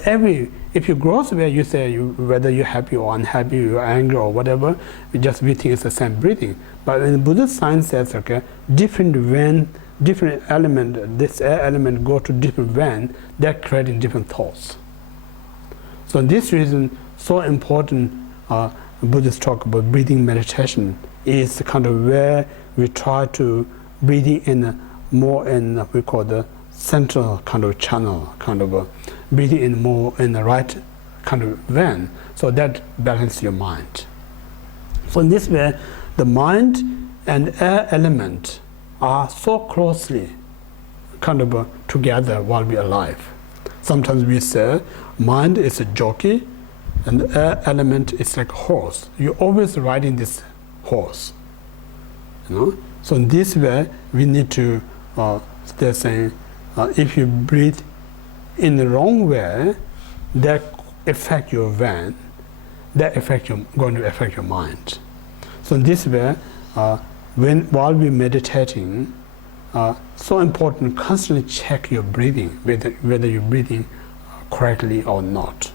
if you gross where you say whether you're happy or unhappy, you're angry or whatever, just breathing is the same breathing. But in Buddhist science says, okay, different vein, different element, this air element go to different vein, they're creating different thoughts. So this reason, so important, Buddhists talk about breathing meditation is kind of where we try to breathing in more in we call the central kind of channel, kind of breathing in more in the right kind of vein, so that balances your mind. So in this way, the mind and air element are so closely kind of together while we're alive. Sometimes we say mind is a jockey and the air element is like a horse. You're always riding this horse. So in this way, we need to, they're saying, if you breathe in the wrong way, that affect your vein, that going to affect your mind. So in this way, while we're meditating, so important, constantly check your breathing, whether you're breathing correctly or not.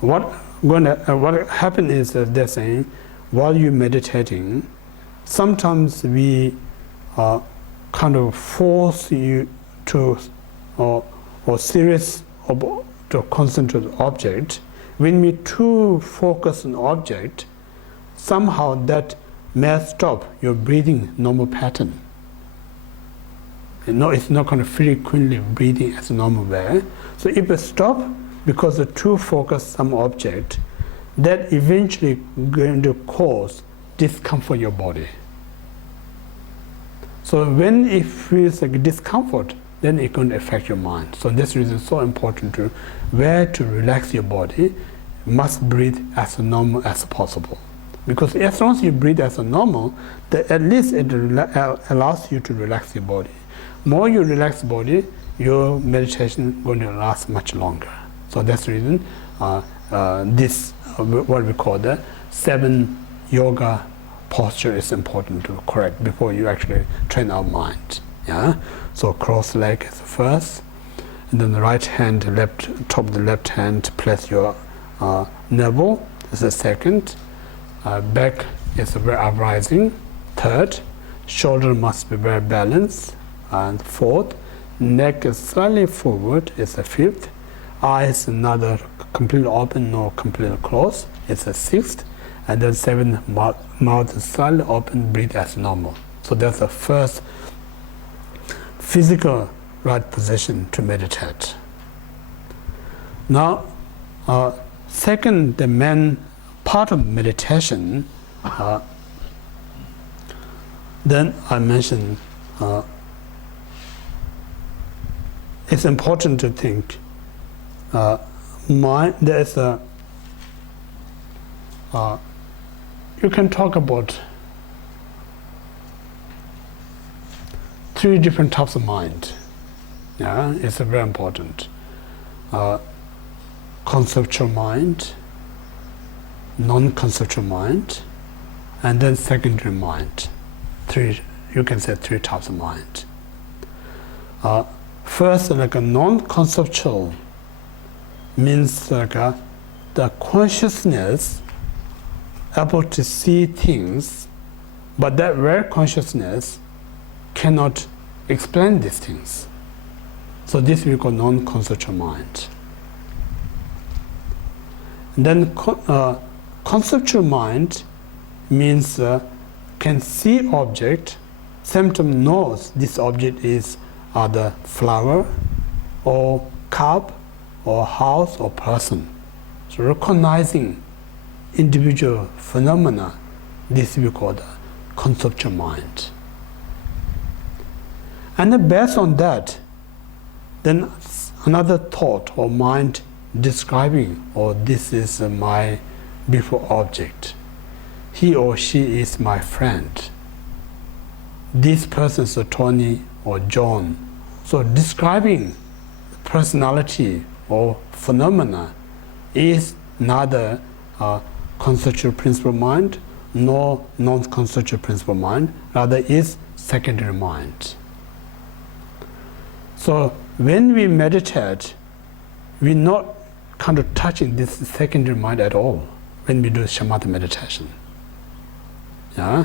What happens is that they're saying, while you're meditating, sometimes we kind of force you to or serious to concentrate on object. When we too focus on object, somehow that may stop your breathing normal pattern. It's not kind of frequently breathing as a normal way. So if you stop because of too focus some object, that eventually going to cause discomfort in your body. So when it feels like discomfort, then it's going to affect your mind. So this reason it's so important to where to relax your body, must breathe as normal as possible. Because as long as you breathe as a normal, at least it allows you to relax your body. More you relax the body, your meditation is going to last much longer. So that's the reason this, what we call the 7 yoga posture is important to correct before you actually train our mind. Yeah. So cross leg is first, and then the right hand, top of the left hand, place your navel is the second. Back is very uprising. Third, shoulder must be very balanced. And fourth, neck is slightly forward is the fifth. Eyes neither completely open nor completely closed is the sixth. And then seventh, mouth is slightly open, breathe as normal. So that's the first physical right position to meditate. Now, second, the main part of meditation, then I mentioned it's important to think there is a you can talk about 3 different types of mind. Yeah, it's very important. Conceptual mind, non-conceptual mind, and then secondary mind. You can say 3 types of mind. First, like a non-conceptual means the consciousness able to see things, but that very consciousness cannot explain these things. So this we call non-conceptual mind. And then conceptual mind means can see object, same time knows this object is either flower or cup or house or person. So recognizing individual phenomena, this we call the conceptual mind. And then based on that, then another thought or mind describing, or this is my beautiful object. He or she is my friend. This person is Tony or John. So describing personality or phenomena is neither a conceptual principle mind nor non-conceptual principle mind, rather is secondary mind. So when we meditate, we're not kind of touching this secondary mind at all when we do shamatha meditation. Yeah?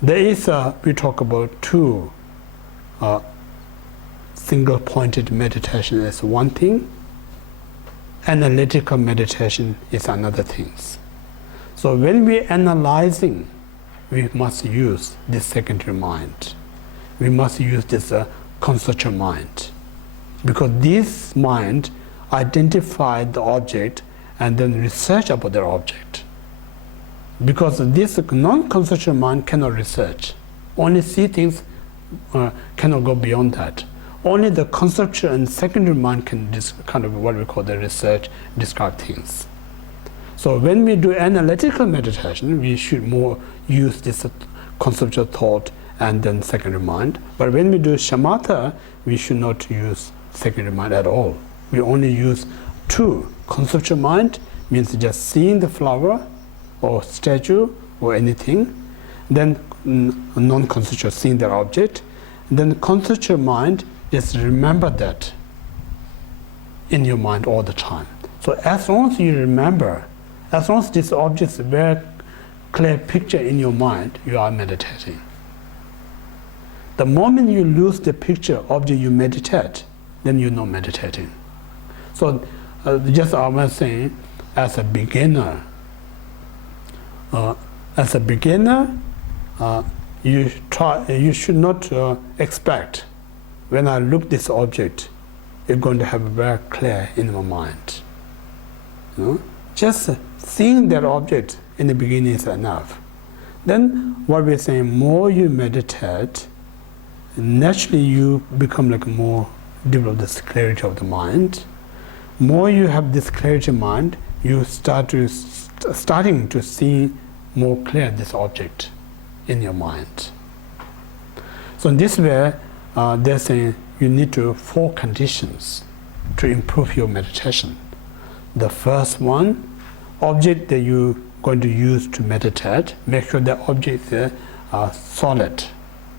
There is we talk about two single-pointed meditation is one thing, analytical meditation is another thing. So when we're analyzing, we must use this secondary mind. We must use this conceptual mind, because this mind identifies the object and then research about their object. Because this non-conceptual mind cannot research, only see things, cannot go beyond that. Only the conceptual and secondary mind can kind of what we call the research, describe things. So when we do analytical meditation, we should more use this conceptual thought and then secondary mind. But when we do shamatha, we should not use secondary mind at all. We only use two. Conceptual mind means just seeing the flower or statue or anything. Then non-conceptual, seeing their object. Then conceptual mind, just remember that in your mind all the time. So as long as you remember, as long as this object is a very clear picture in your mind, you are meditating. The moment you lose the picture object you meditate, then you're not meditating. So just I was saying, as a beginner, you should not expect when I look this object, you're going to have a very clear in my mind. You know? Just seeing that object in the beginning is enough. Then what we're saying, more you meditate, naturally you become like more develop this clarity of the mind. More you have this clarity of mind, you starting to see more clear this object in your mind. So in this way, they're saying you need 4 conditions to improve your meditation. The first one, object that you're going to use to meditate, make sure the object is solid,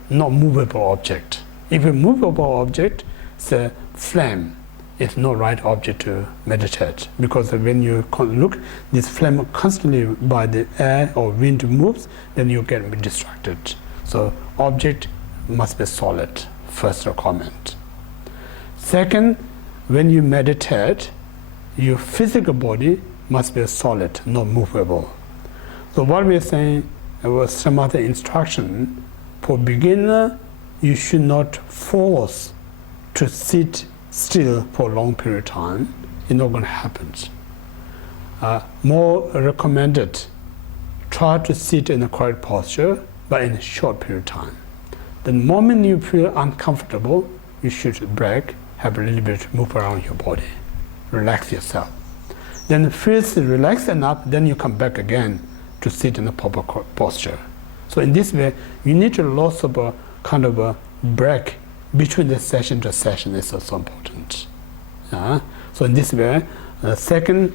not movable object. If a movable object, say flame, it's not right object to meditate, because when you look, this flame constantly by the air or wind moves, then you get distracted. So object must be solid, first requirement. Second, when you meditate, your physical body must be solid, not movable. So what we're saying was some other instruction. For beginner, you should not force to sit still for a long period of time. It's not going to happen. More recommended, try to sit in a quiet posture, but in a short period of time. The moment you feel uncomfortable, you should break, have a little bit move around your body, relax yourself. Then first relax enough, then you come back again to sit in a proper posture. So in this way, you need to lose a kind of a break between the session to session is also important. So in this way, the second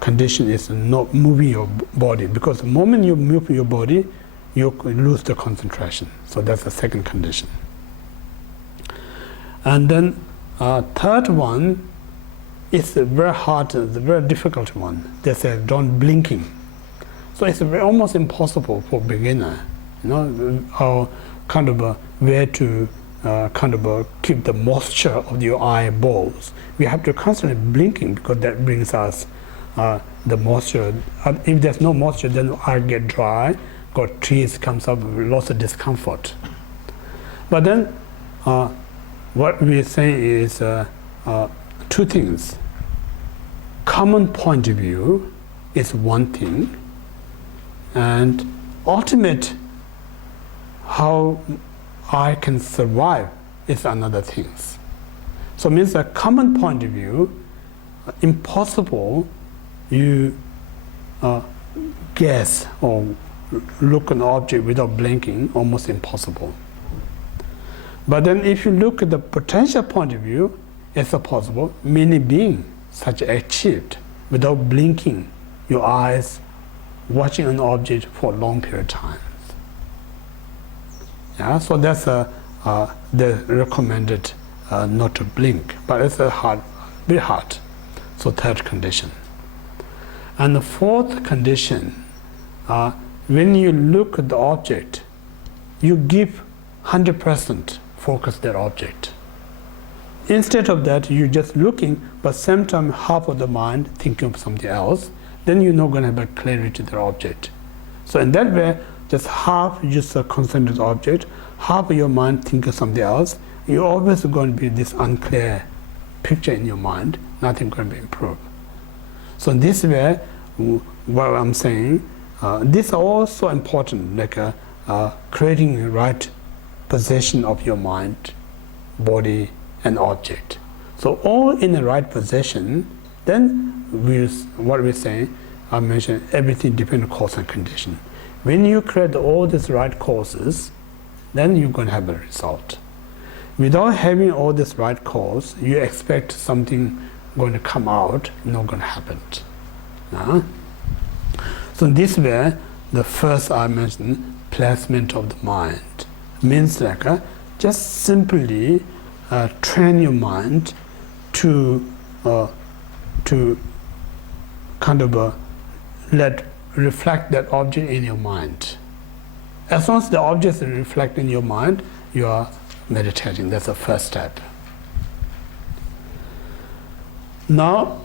condition is not moving your body, because the moment you move your body, you lose the concentration. So that's the second condition. And then third one, it's a very hard, a very difficult one. They say don't blinking. So it's almost impossible for beginner, or kind of a way to keep the moisture of your eyeballs. We have to constantly blinking because that brings us the moisture. If there's no moisture, then eye get dry, got tears comes up with lots of discomfort. But then what we say is two things. Common point of view is one thing, and ultimate how I can survive is another thing. So it means a common point of view, impossible you guess or look at an object without blinking, almost impossible. But then if you look at the potential point of view, it's possible. Many beings such achieved without blinking your eyes, watching an object for a long period of time. Yeah, so that's the recommended not to blink, but it's very hard. So third condition. And the fourth condition, when you look at the object, you give 100% focus that object. Instead of that, you're just looking, but same time half of the mind thinking of something else, then you're not going to have a clarity to the object. So in that way, just half you just concentrate on the object, half of your mind think of something else, you're always going to be this unclear picture in your mind, nothing going to be improved. So in this way, what I'm saying, this is also important, like creating the right position of your mind, body, and object. So all in the right position, then what we're saying, I mentioned everything depends on cause and condition. When you create all these right causes, then you're going to have a result. Without having all this right cause, you expect something going to come out, not going to happen. So in this way, the first I mentioned, placement of the mind, means like just simply train your mind to kind of reflect that object in your mind. As long as the object is reflecting in your mind, you are meditating. That's the first step. Now,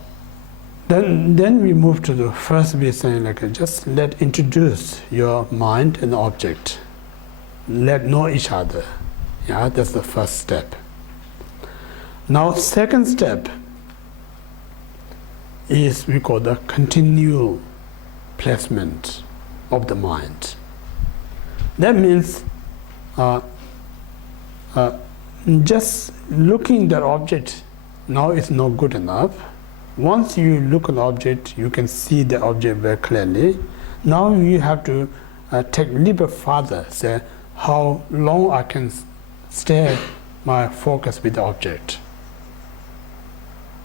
then we move to the first. We're saying like just introduce your mind and object. Let know each other. Yeah, that's the first step. Now, second step is we call the continual placement of the mind. That means just looking at that object now is not good enough. Once you look at the object, you can see the object very clearly. Now you have to take a little bit further, say how long I can stay my focus with the object.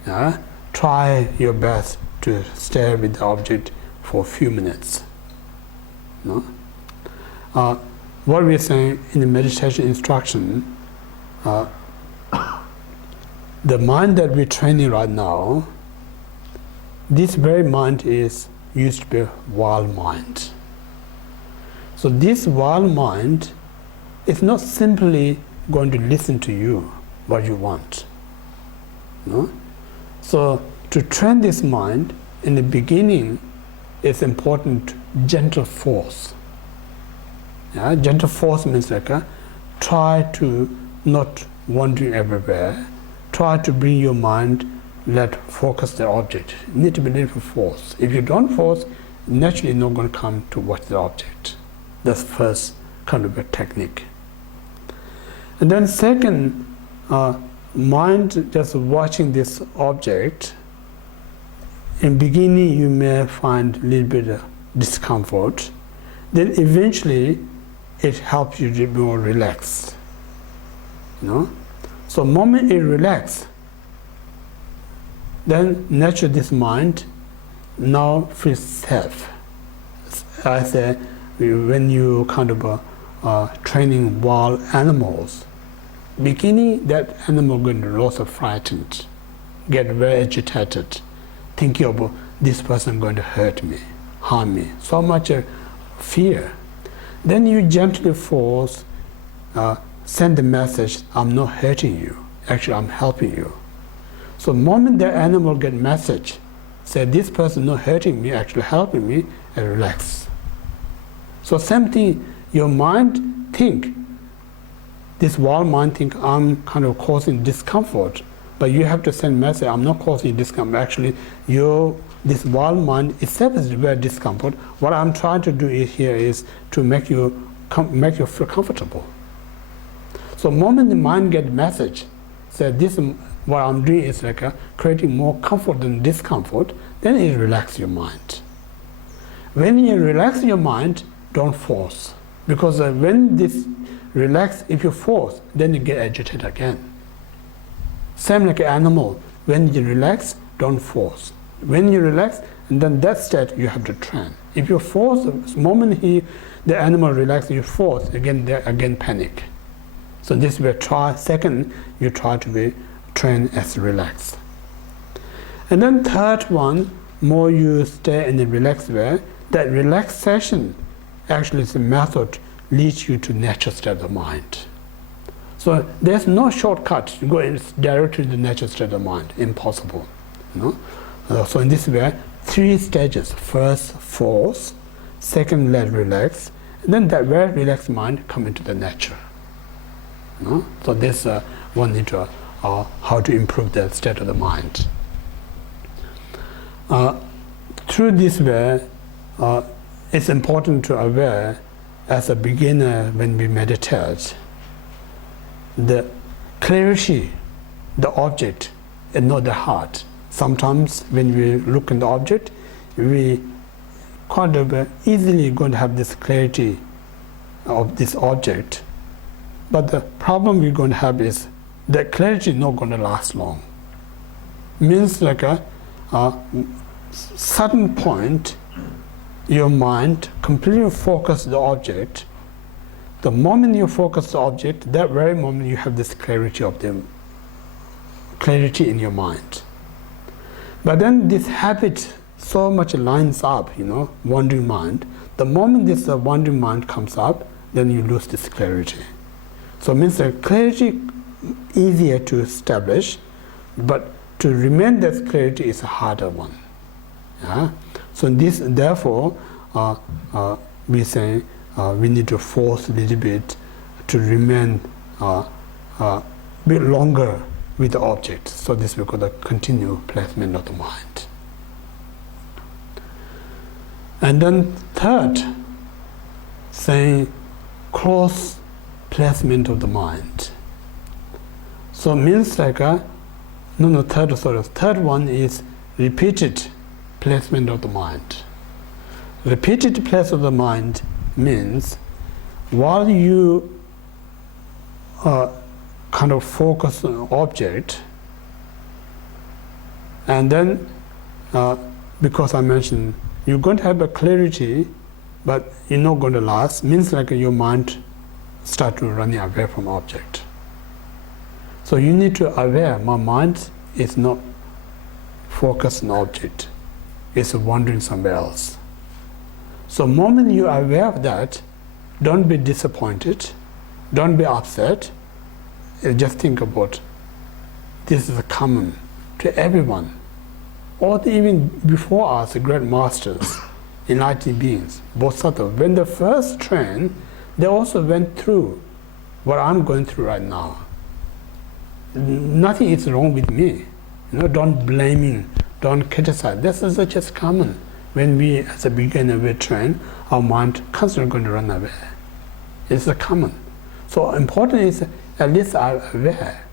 Yeah? Try your best to stay with the object for a few minutes. No? What we're saying in the meditation instruction, the mind that we're training right now, this very mind is used to be wild mind. So this wild mind is not simply going to listen to you what you want. No? So to train this mind, in the beginning, it's important gentle force. Yeah? Gentle force means like try to not wandering everywhere. Try to bring your mind, let focus the object. You need to be a little force. If you don't force, naturally you're not going to come to watch the object. That's first kind of a technique. And then second, mind just watching this object. In beginning you may find a little bit of discomfort. Then eventually it helps you to be more relaxed. So the moment it relaxes, then naturally this mind now feels safe. I say when you kind of training wild animals, beginning that animal going to be also frightened. get very agitated, thinking about this person going to hurt me, harm me, so much fear. Then you gently force, send the message, I'm not hurting you, actually I'm helping you. So the moment the animal get message, say this person not hurting me, actually helping me, and relax. So same thing, your mind think, this wild mind think I'm kind of causing discomfort, but you have to send message, I'm not causing discomfort. Actually, this wild mind itself is very discomfort. What I'm trying to do here is to make you feel comfortable. So the moment the mind get message, say this, what I'm doing is like creating more comfort than discomfort, then it relaxes your mind. When you relax your mind, don't force. Because when this relax, if you force, then you get agitated again. Same like an animal, when you relax, don't force. When you relax, and then that state you have to train. If you force, the moment the animal relaxes, you force, again panic. So this will try, second, you try to be trained as relaxed. And then third one, more you stay in a relaxed way, that relaxation actually is a method leads you to natural state of the mind. So there's no shortcut to go directly to the natural state of the mind, impossible. So in this way, 3 stages. First, force. Second, let relax. And then that very relaxed mind come into the nature. So this one need to how to improve the state of the mind. Through this way, it's important to aware as a beginner when we meditate, the clarity, the object, and not the heart. Sometimes when we look in the object, we kind of easily going to have this clarity of this object. But the problem we're going to have is that clarity is not going to last long. Means like a certain point, your mind completely focus the object. The moment you focus the object, that very moment you have this clarity in your mind. But then this habit so much lines up, wandering mind. The moment this wandering mind comes up, then you lose this clarity. So it means that clarity easier to establish, but to remain that clarity is a harder one. So this, therefore, we say we need to force a little bit to remain a bit longer with the object. So this we call the continued placement of the mind. And then third, saying close placement of the mind. So means like third one is repeated placement of the mind. Repeated place of the mind means while you kind of focus on an object, and then because I mentioned you're going to have a clarity, but you're not going to last, means like your mind start to running away from object. So you need to aware my mind is not focused on object, it's wandering somewhere else. So the moment you are aware of that, don't be disappointed, don't be upset, just think about this is common to everyone, or even before us, the great masters, enlightened beings, Bodhisattva. When they first trained, they also went through what I'm going through right now. Nothing is wrong with me. Don't blaming, don't criticize. This is just common. When we, as a beginner, we train, our mind constantly going to run away. It's common. So important is at least I'm aware.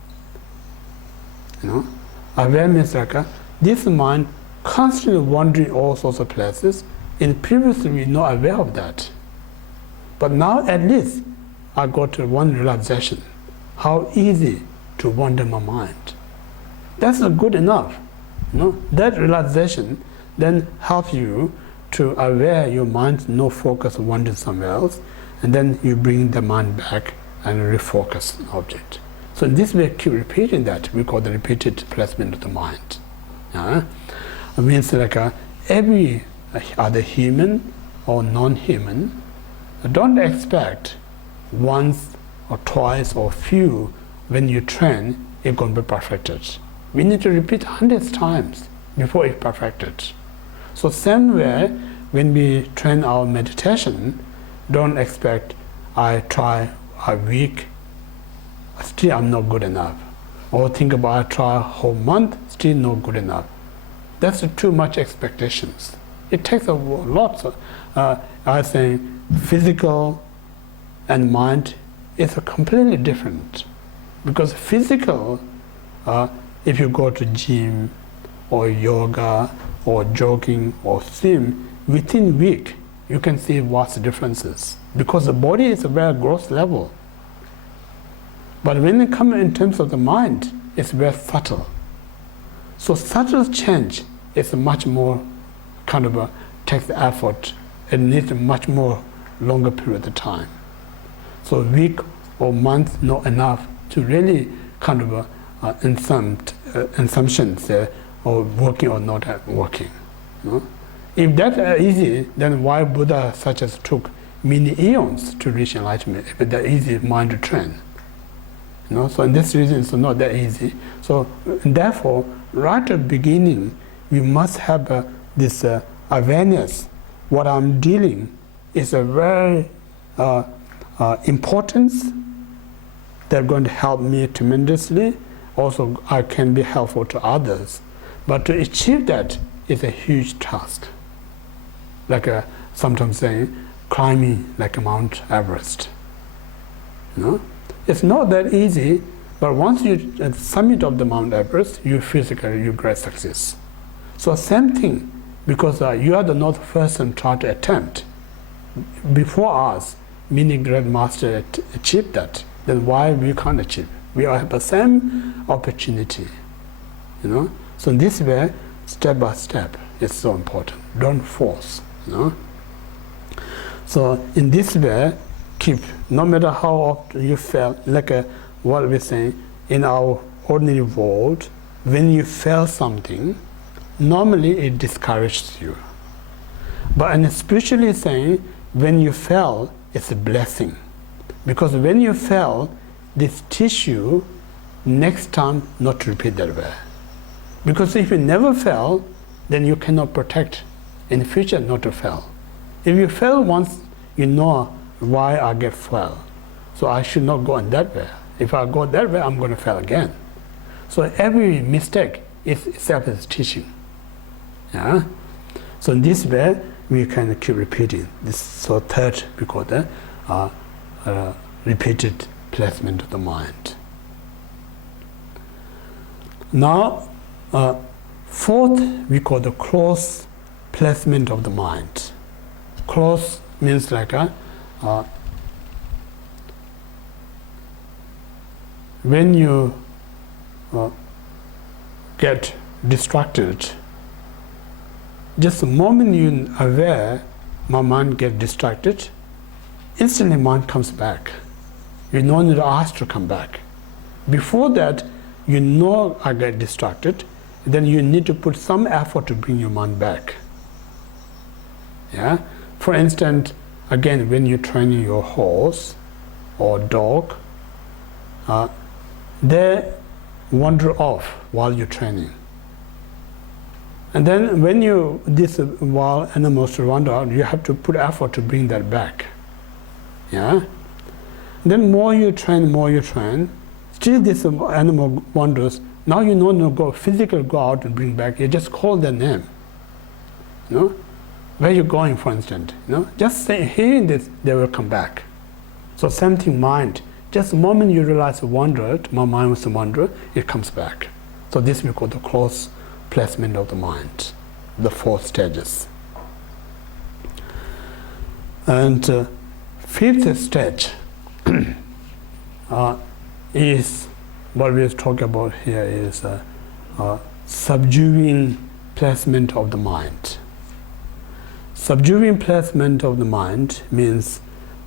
Aware means like this mind constantly wandering all sorts of places, and previously we're not aware of that. But now at least I got one realization, how easy to wander my mind. That's not good enough. That realization then helps you to aware your mind, no focus, wandering somewhere else, and then you bring the mind back and refocus the object. So in this way, keep repeating that. We call the repeated placement of the mind. It means like every other human or non-human, don't expect once or twice or few when you train, it's going to be perfected. We need to repeat hundreds times before it's perfected. So same way, when we train our meditation, don't expect I try a week, still I'm not good enough. Or think about I try a whole month, still not good enough. That's too much expectations. It takes a lot of, I think, physical and mind is completely different. Because physical, if you go to gym or yoga or jogging or swim, within week you can see vast differences. Because the body is a very gross level. But when it comes in terms of the mind, it's very subtle. So subtle change is much more kind of takes effort and needs a much more longer period of time. So a week or month not enough to really kind of assumptions or working or not working. You know? If that's easy, then why Buddha such as took many eons to reach enlightenment? If it's easy mind to train. You know? So in this reason it's not that easy. So therefore, right at the beginning, we must have this awareness. What I'm dealing is a very importance that's going to help me tremendously. Also, I can be helpful to others. But to achieve that is a huge task. Like sometimes saying, climbing like Mount Everest. You know? It's not that easy, but once you at the summit of the Mount Everest, you physically you great success. So same thing, because you are the not the person trying to attempt. Before us, many great masters achieved that. Then why we can't achieve? We all have the same opportunity, you know. So in this way, step by step, is so important. Don't force, you know. So in this way, keep, no matter how often you fail, like what we're saying, in our ordinary world, when you fail something, normally it discourages you. But in spiritually saying, when you fail, it's a blessing. Because when you fail, this teaches you next time not to repeat that way. Because if you never fail, then you cannot protect in the future not to fail. If you fail once, you know why I get fail. So I should not go on that way. If I go that way, I'm going to fail again. So every mistake is itself is teaching. Yeah? So in this way, we can keep repeating. This so third, we call the repeated placement of the mind. Now, fourth, we call the close placement of the mind. Close means like when you get distracted, just the moment you're aware, my mind gets distracted, instantly mind comes back. You don't need to ask to come back. Before that, you know I get distracted, then you need to put some effort to bring your mind back. Yeah? For instance, again, when you're training your horse or dog, they wander off while you're training. And then when you, this wild animals wander out, you have to put effort to bring that back. Yeah? Then more you train, still this animal wanders. Now you don't go physically go out and bring back, you just call their name. You know? Where you going, for instance? You know? Just say, hearing this, they will come back. So same thing, mind. Just the moment you realize wandered, my mind was a wanderer, it comes back. So this we call the close placement of the mind, the 4 stages. And fifth stage is what we are talking about here is subduing placement of the mind. Subduing placement of the mind means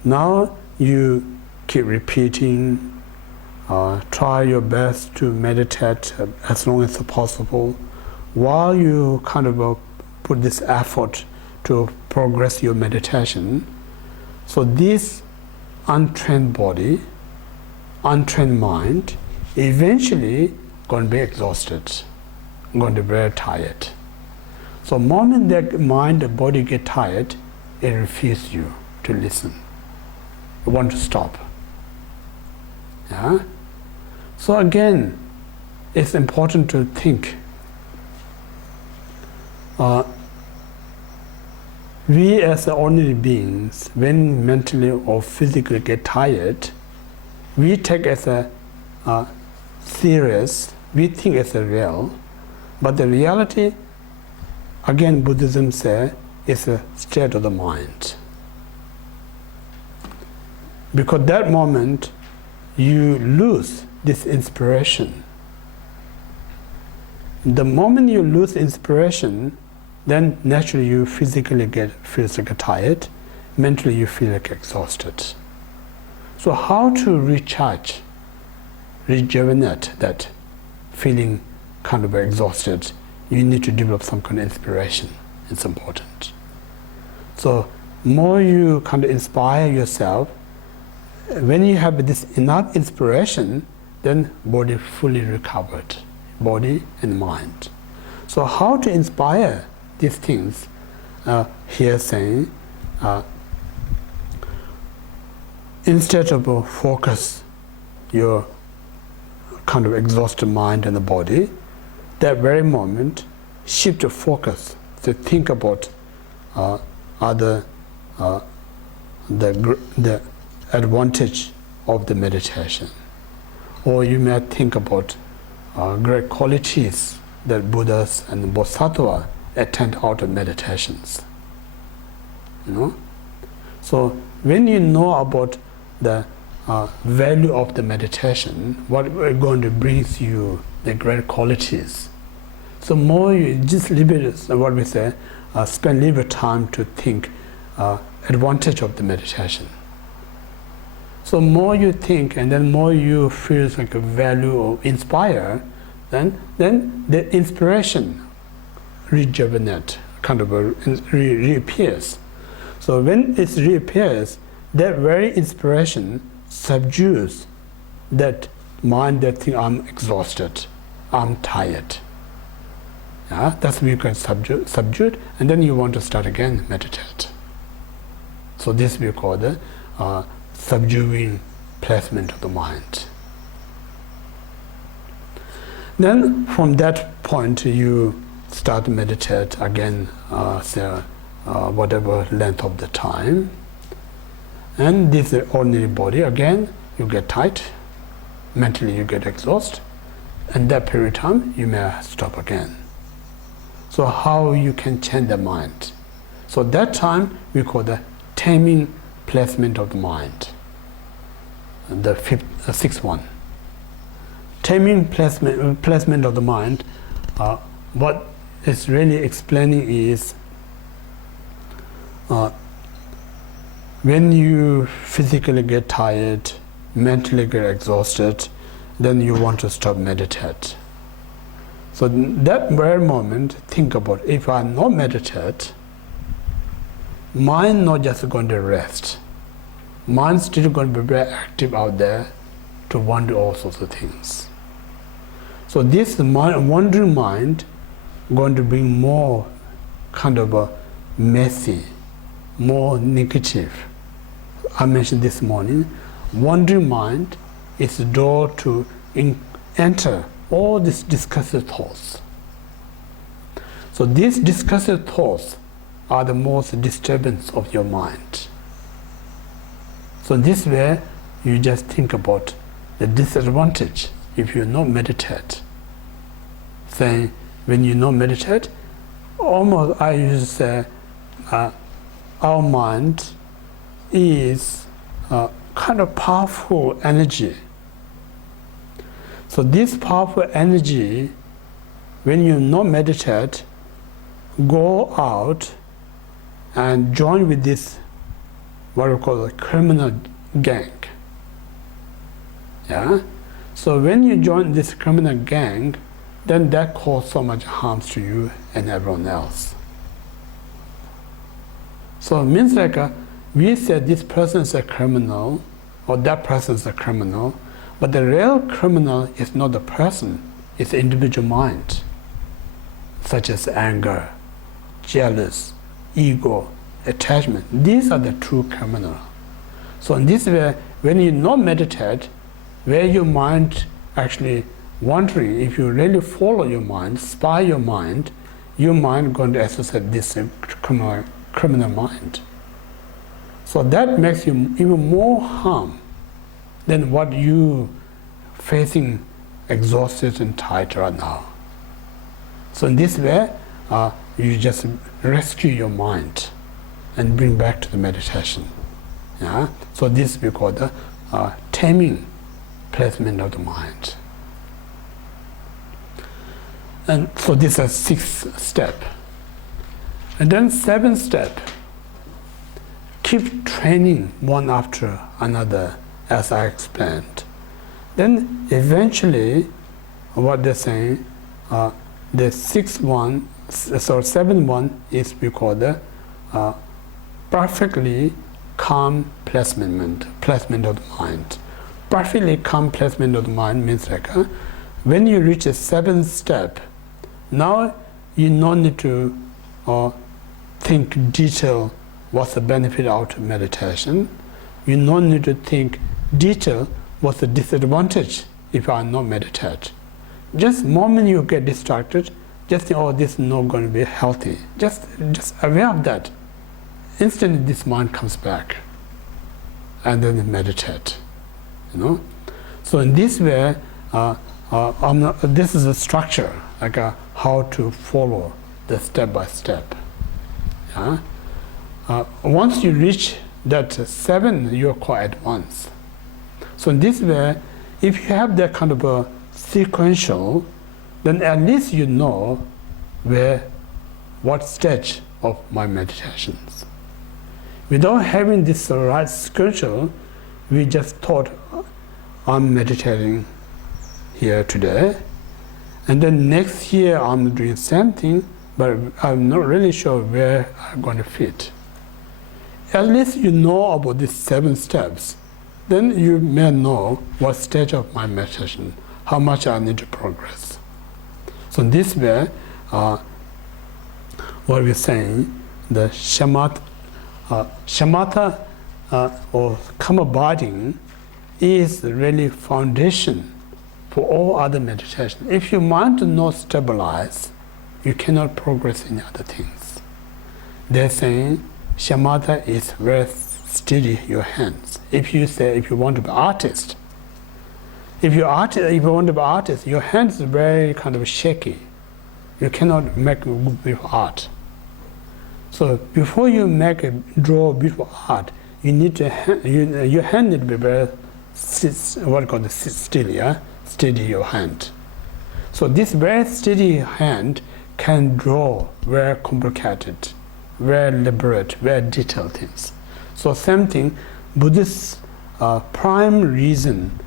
now you keep repeating try your best to meditate as long as possible while you kind of put this effort to progress your meditation. So this untrained body, untrained mind, eventually going to be exhausted, going to be very tired. So the moment that mind, the body get tired, it refuses you to listen. You want to stop. Yeah? So again, it's important to think. We as ordinary beings, when mentally or physically get tired, we take as a serious, we think as a real, but the reality, again, Buddhism says, is a state of the mind. Because that moment, you lose this inspiration. The moment you lose inspiration, then naturally you physically feel like tired, mentally you feel like exhausted. So how to recharge, rejuvenate that feeling kind of exhausted? You need to develop some kind of inspiration. It's important. So more you kind of inspire yourself, when you have this enough inspiration, then body fully recovered, body and mind. So how to inspire these things? Here saying, instead of focus your kind of exhausted mind and the body, that very moment, shift your focus to think about the advantage of the meditation. Or you may think about great qualities that Buddhas and Bodhisattvas attend out of meditations. You know? So when you know about the value of the meditation, what is going to bring you the great qualities. So more you just leave it, what we say, spend a little time to think advantage of the meditation. So more you think and then more you feel like a value or inspire, then the inspiration rejuvenate, kind of reappears. So when it reappears, that very inspiration subdues that mind that think I'm exhausted, I'm tired. Yeah, that's when you can subdue, and then you want to start again, meditate. So this we call the subduing placement of the mind. Then from that point you start to meditate again, whatever length of the time. And this ordinary body, again, you get tight, mentally you get exhausted, and that period of time you may stop again. So how you can change the mind? So that time we call the taming placement of the mind, the sixth one. Taming placement of the mind, what it's really explaining is when you physically get tired, mentally get exhausted, then you want to stop meditate. So that very moment, think about, if I not meditate, mind not just going to rest. Mind still going to be very active out there to wonder all sorts of things. So this wandering mind going to bring more kind of a messy, more negative. I mentioned this morning, wandering mind is the door to enter all these discursive thoughts. So these discursive thoughts are the most disturbance of your mind. So this way you just think about the disadvantage if you not meditate. Saying when you not meditate, almost I used to say our mind is kind of powerful energy. So this powerful energy, when you not meditate, go out and join with this what we call a criminal gang. Yeah? So when you join this criminal gang, then that causes so much harm to you and everyone else. So it means like we said this person is a criminal, or that person is a criminal, but the real criminal is not the person, it's the individual mind, such as anger, jealous, ego, attachment. These are the true criminal. So in this way, when you not meditate, where your mind actually wandering, if you really follow your mind, spy your mind going to associate this criminal mind. So that makes you even more harm than what you facing exhausted and tired right now. So in this way, you just rescue your mind and bring back to the meditation. Yeah? So this we call the taming placement of the mind. And so this is 6th step. And then 7th step, keep training one after another, as I explained. Then eventually, what they're saying, the 7th one is we call the perfectly calm placement of the mind. Perfectly calm placement of the mind means like when you reach the 7th step, now you don't need to think detail what's the benefit out of meditation. You don't need to think detail what's the disadvantage if you are not meditate. Just moment you get distracted, just think, oh, this is not going to be healthy. Just aware of that. Instantly this mind comes back, and then meditate. You know. So in this way, this is a structure, like how to follow the step by step. Yeah? Once you reach that 7, you're quite advanced. So in this way, if you have that kind of a sequential, then at least you know what stage of my meditations. Without having this right sequential, we just thought, I'm meditating here today, and then next year I'm doing something, but I'm not really sure where I'm going to fit. At least you know about these 7 steps, then you may know what stage of my meditation, how much I need to progress. So in this way, what we're saying, the shamatha or calm abiding is really foundation for all other meditation. If your mind does not stabilize, you cannot progress in other things. They're saying shamatha is very steady your hands. If you want to be artist, if you want to be artist, your hands are very kind of shaky. You cannot make beautiful art. So before you draw beautiful art, you need to your hand need to be very still, yeah? Steady your hand. So this very steady hand can draw very complicated, very elaborate, very detailed things. So same thing, Buddhist prime reason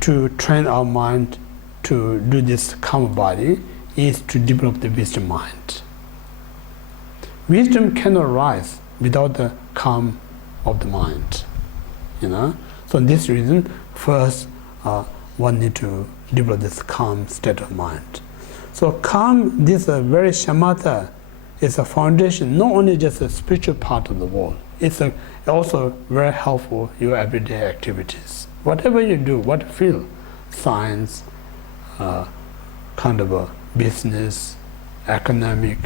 to train our mind to do this calm body is to develop the wisdom mind. Wisdom cannot rise without the calm of the mind. You know? So this reason, first one need to develop this calm state of mind. So calm, this very shamatha is a foundation, not only just a spiritual part of the world, it's also very helpful in your everyday activities. Whatever you do, what field, science, kind of a business, economic,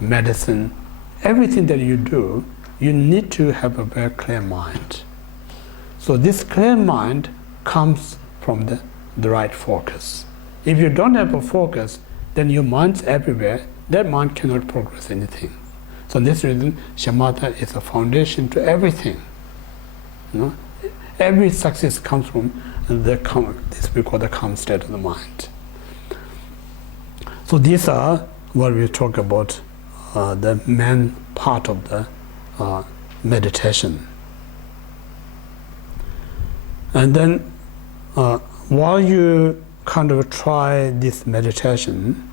medicine, everything that you do, you need to have a very clear mind. So this clear mind comes from the right focus. If you don't have a focus, then your mind's everywhere, that mind cannot progress anything. So this reason, shamatha is a foundation to everything. You know? Every success comes from this we call the calm state of the mind. So these are what we talk about, the main part of the meditation. And then while you kind of try this meditation,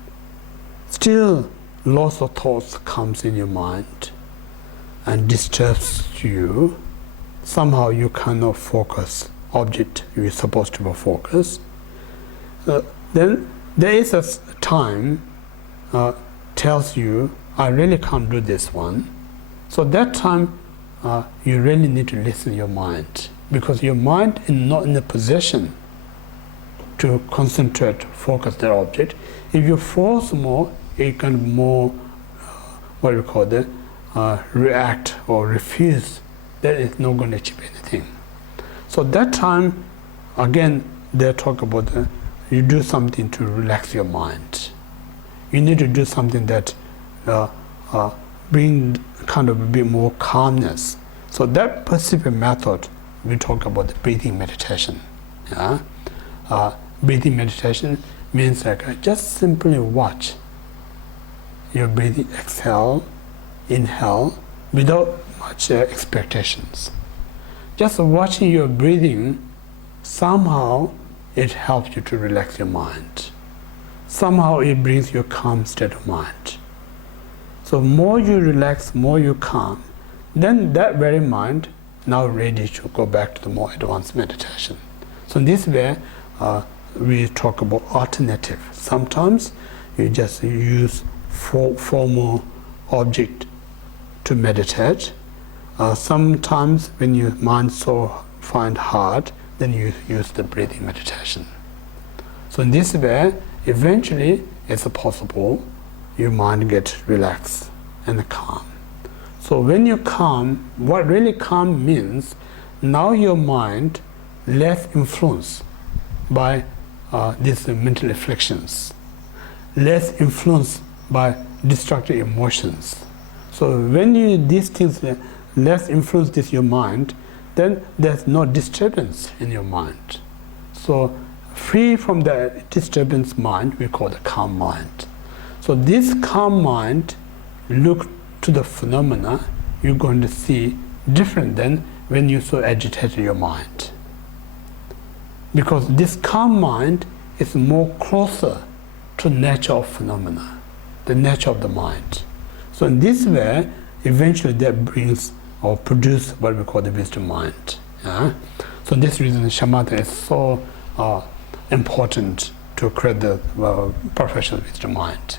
still lots of thoughts comes in your mind and disturbs you. Somehow you cannot focus object you're supposed to focus. Then there is a time tells you, I really can't do this one. So that time you really need to listen to your mind, because your mind is not in a position to concentrate, focus that object. If you force more, it can more, what we call it, react or refuse. That is not going to achieve anything. So that time, again, they talk about you do something to relax your mind. You need to do something that bring kind of a bit more calmness. So that specific method, we talk about the breathing meditation. Yeah? Breathing meditation means like just simply watch your breathing, exhale, inhale, without much expectations. Just watching your breathing, somehow it helps you to relax your mind. Somehow it brings you a calm state of mind. So more you relax, more you calm, then that very mind now ready to go back to the more advanced meditation. So in this way, we talk about alternative. Sometimes you just use formal object to meditate. Sometimes when your mind so find hard, then you use the breathing meditation. So in this way, eventually it's possible your mind gets relaxed and calm. So when you calm, what really calm means, now your mind less influenced by these mental afflictions, less influenced by destructive emotions. So when these things less influence this your mind, then there's no disturbance in your mind. So free from the disturbance mind, we call the calm mind. So this calm mind look to the phenomena, you're going to see different than when you so agitated your mind. Because this calm mind is more closer to nature of phenomena, the nature of the mind. So in this way, eventually that brings or produce what we call the wisdom mind. Yeah? So this reason shamatha is so important to create the professional wisdom mind.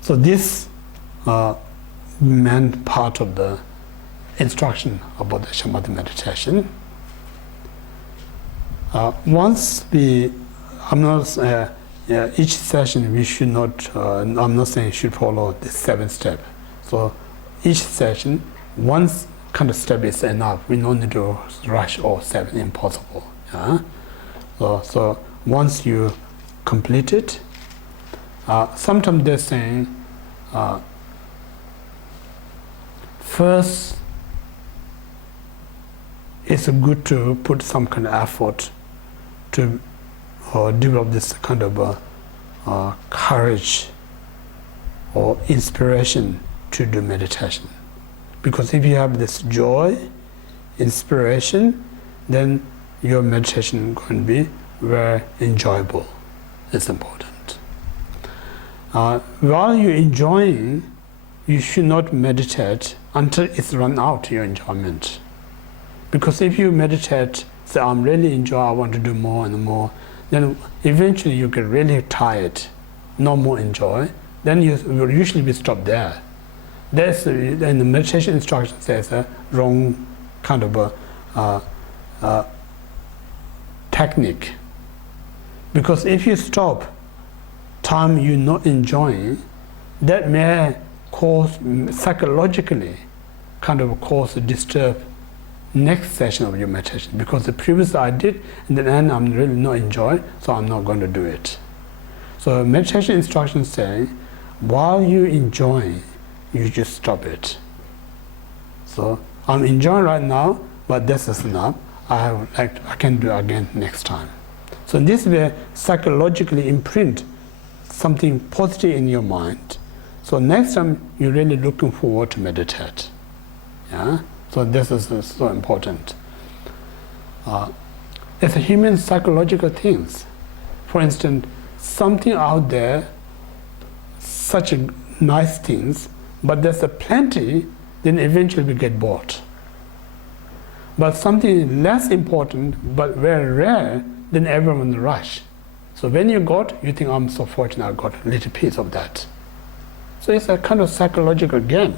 So this main part of the instruction about the shamatha meditation. Once we, I'm not, each session we should not, I'm not saying should follow the 7 step. So each session, one kind of step is enough. We don't need to rush all 7, impossible. Yeah? So once you complete it, sometimes they're saying, first, it's good to put some kind of effort to develop this kind of courage or inspiration to do meditation. Because if you have this joy, inspiration, then your meditation is going to be very enjoyable. It's important. While you're enjoying, you should not meditate until it's run out your enjoyment. Because if you meditate, say, I'm really enjoying, I want to do more and more, then eventually you get really tired, no more enjoy, then you will usually be stopped there. That's, and the meditation instruction says a wrong kind of a technique. Because if you stop time you're not enjoying, that may cause psychologically kind of cause a disturb next session of your meditation, because the previous I did and then I'm really not enjoying, so I'm not going to do it. So meditation instructions say, while you're enjoying, you just stop it. So I'm enjoying right now, but this is enough. I can do it again next time. So in this way, psychologically imprint something positive in your mind. So next time you're really looking forward to meditate. Yeah. So this is so important. It's a human psychological things. For instance, something out there, such a nice things, but there's a plenty, then eventually we get bored. But something less important, but very rare, then everyone rush. So when you got, you think, I'm so fortunate I got a little piece of that. So it's a kind of psychological game,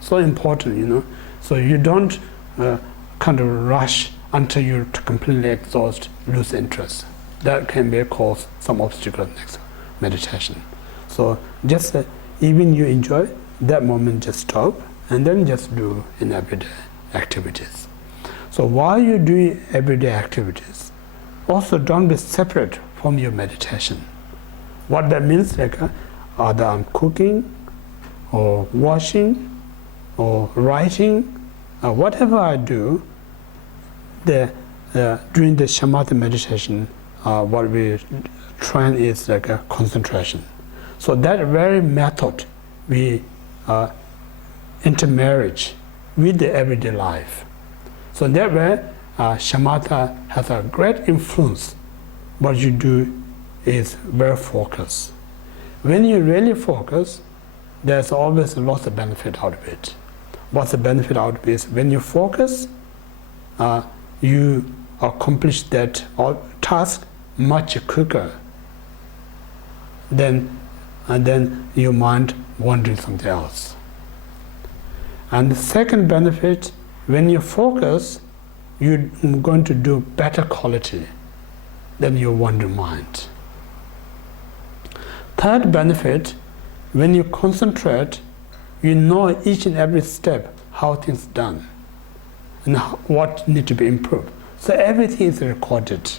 so important, So you don't kind of rush until you completely exhaust, lose interest. That can be cause some obstacle next meditation. So just even you enjoy that moment, just stop and then just do in everyday activities. So while you're doing everyday activities, also don't be separate from your meditation. What that means, like either I'm cooking or washing or writing, whatever I do, during the shamatha meditation, what we train is like a concentration. So that very method we intermarriage with the everyday life. So that way, shamatha has a great influence. What you do is very focused. When you really focus, there's always lots of benefit out of it. What's the benefit out of it is when you focus, you accomplish that task much quicker than your mind wandering something else. And the second benefit, when you focus, you're going to do better quality than your wandering mind. Third benefit, when you concentrate, you know each and every step how things done and what need to be improved. So everything is recorded.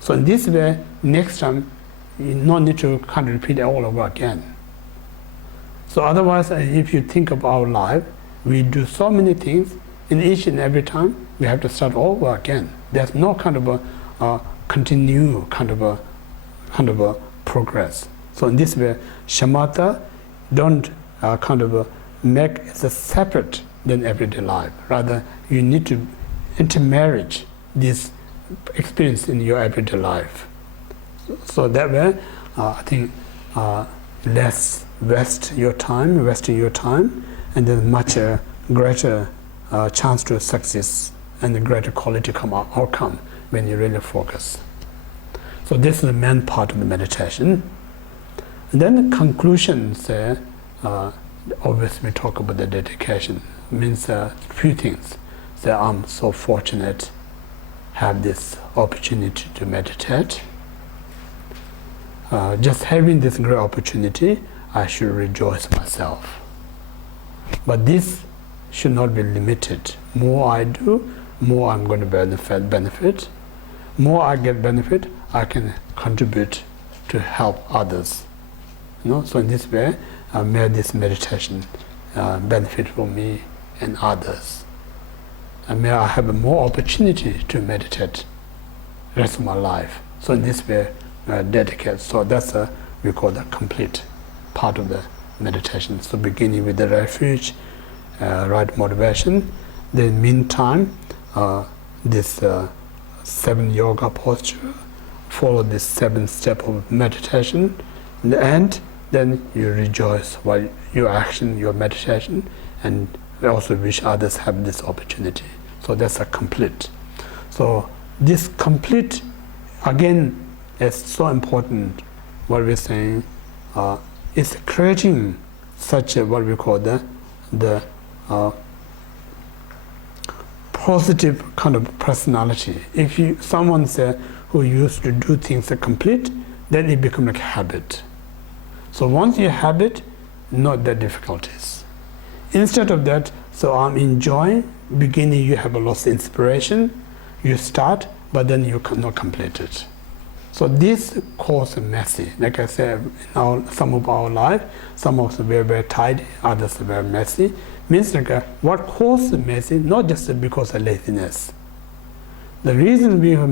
So in this way, next time you don't need to kind of repeat it all over again. So otherwise, if you think of our life, we do so many things, and each and every time we have to start over again. There's no kind of a continue kind of a progress. So in this way, shamatha don't kind of make it separate than everyday life. Rather, you need to intermarriage this experience in your everyday life. So that way, I think less wasting your time, and then much greater chance to success and a greater quality outcome when you really focus. So this is the main part of the meditation. And then the conclusion say, obviously we talk about the dedication. It means a few things. Say, I'm so fortunate have this opportunity to meditate. Just having this great opportunity, I should rejoice myself. But this should not be limited. More I do, more I'm going to benefit. More I get benefit, I can contribute to help others. So in this way, may this meditation benefit for me and others. And may I have more opportunity to meditate the rest of my life. So in this way, dedicate. So that's we call the complete part of the meditation. So beginning with the refuge, right motivation, then meantime, this 7 yoga posture, follow this 7 step of meditation, and then you rejoice while your action, your meditation, and we also wish others have this opportunity. So that's a complete. So this complete, again, is so important. What we're saying is creating such a what we call the positive kind of personality. If someone say who used to do things complete, then it becomes like a habit. So once you have it, not the difficulties. Instead of that, so I'm enjoying, beginning you have a lot of inspiration, you start, but then you cannot complete it. So this causes messy. Like I said, in some of our life, some of us are very, very tidy, others are very messy. Means like what causes messy, not just because of laziness. The reason we have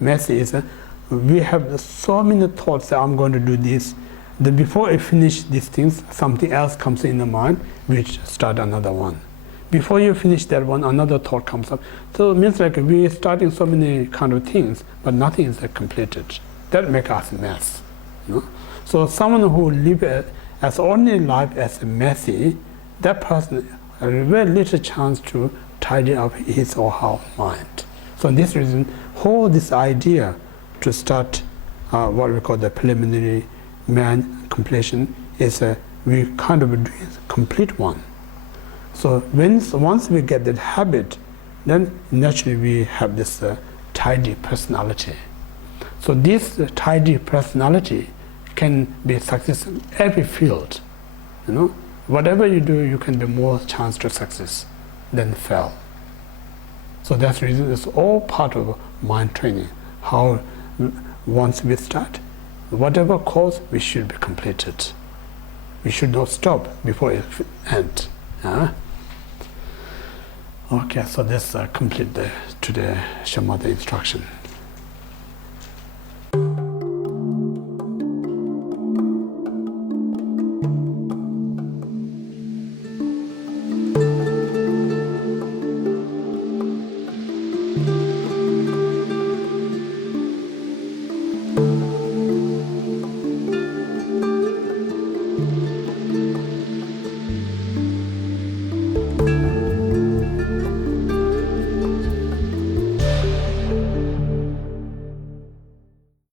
messy is we have so many thoughts that I'm going to do this. Then before I finish these things, something else comes in the mind, which start another one. before you finish that one, another thought comes up. So it means like we're starting so many kind of things, but nothing is completed. That makes us a mess. You know? So someone who lives as ordinary life as messy, that person has very little chance to tidy up his or her mind. So for this reason, this idea to start what we call the preliminary man completion is we kind of doing a complete one. So once we get that habit, then naturally we have this tidy personality. So this tidy personality can be successful in every field. You know, whatever you do, you can be more chance to success than fail. So that's the reason it's all part of mind training. How once we start, whatever course we should be completed. We should not stop before it ends. Okay, so this complete the shamatha instruction.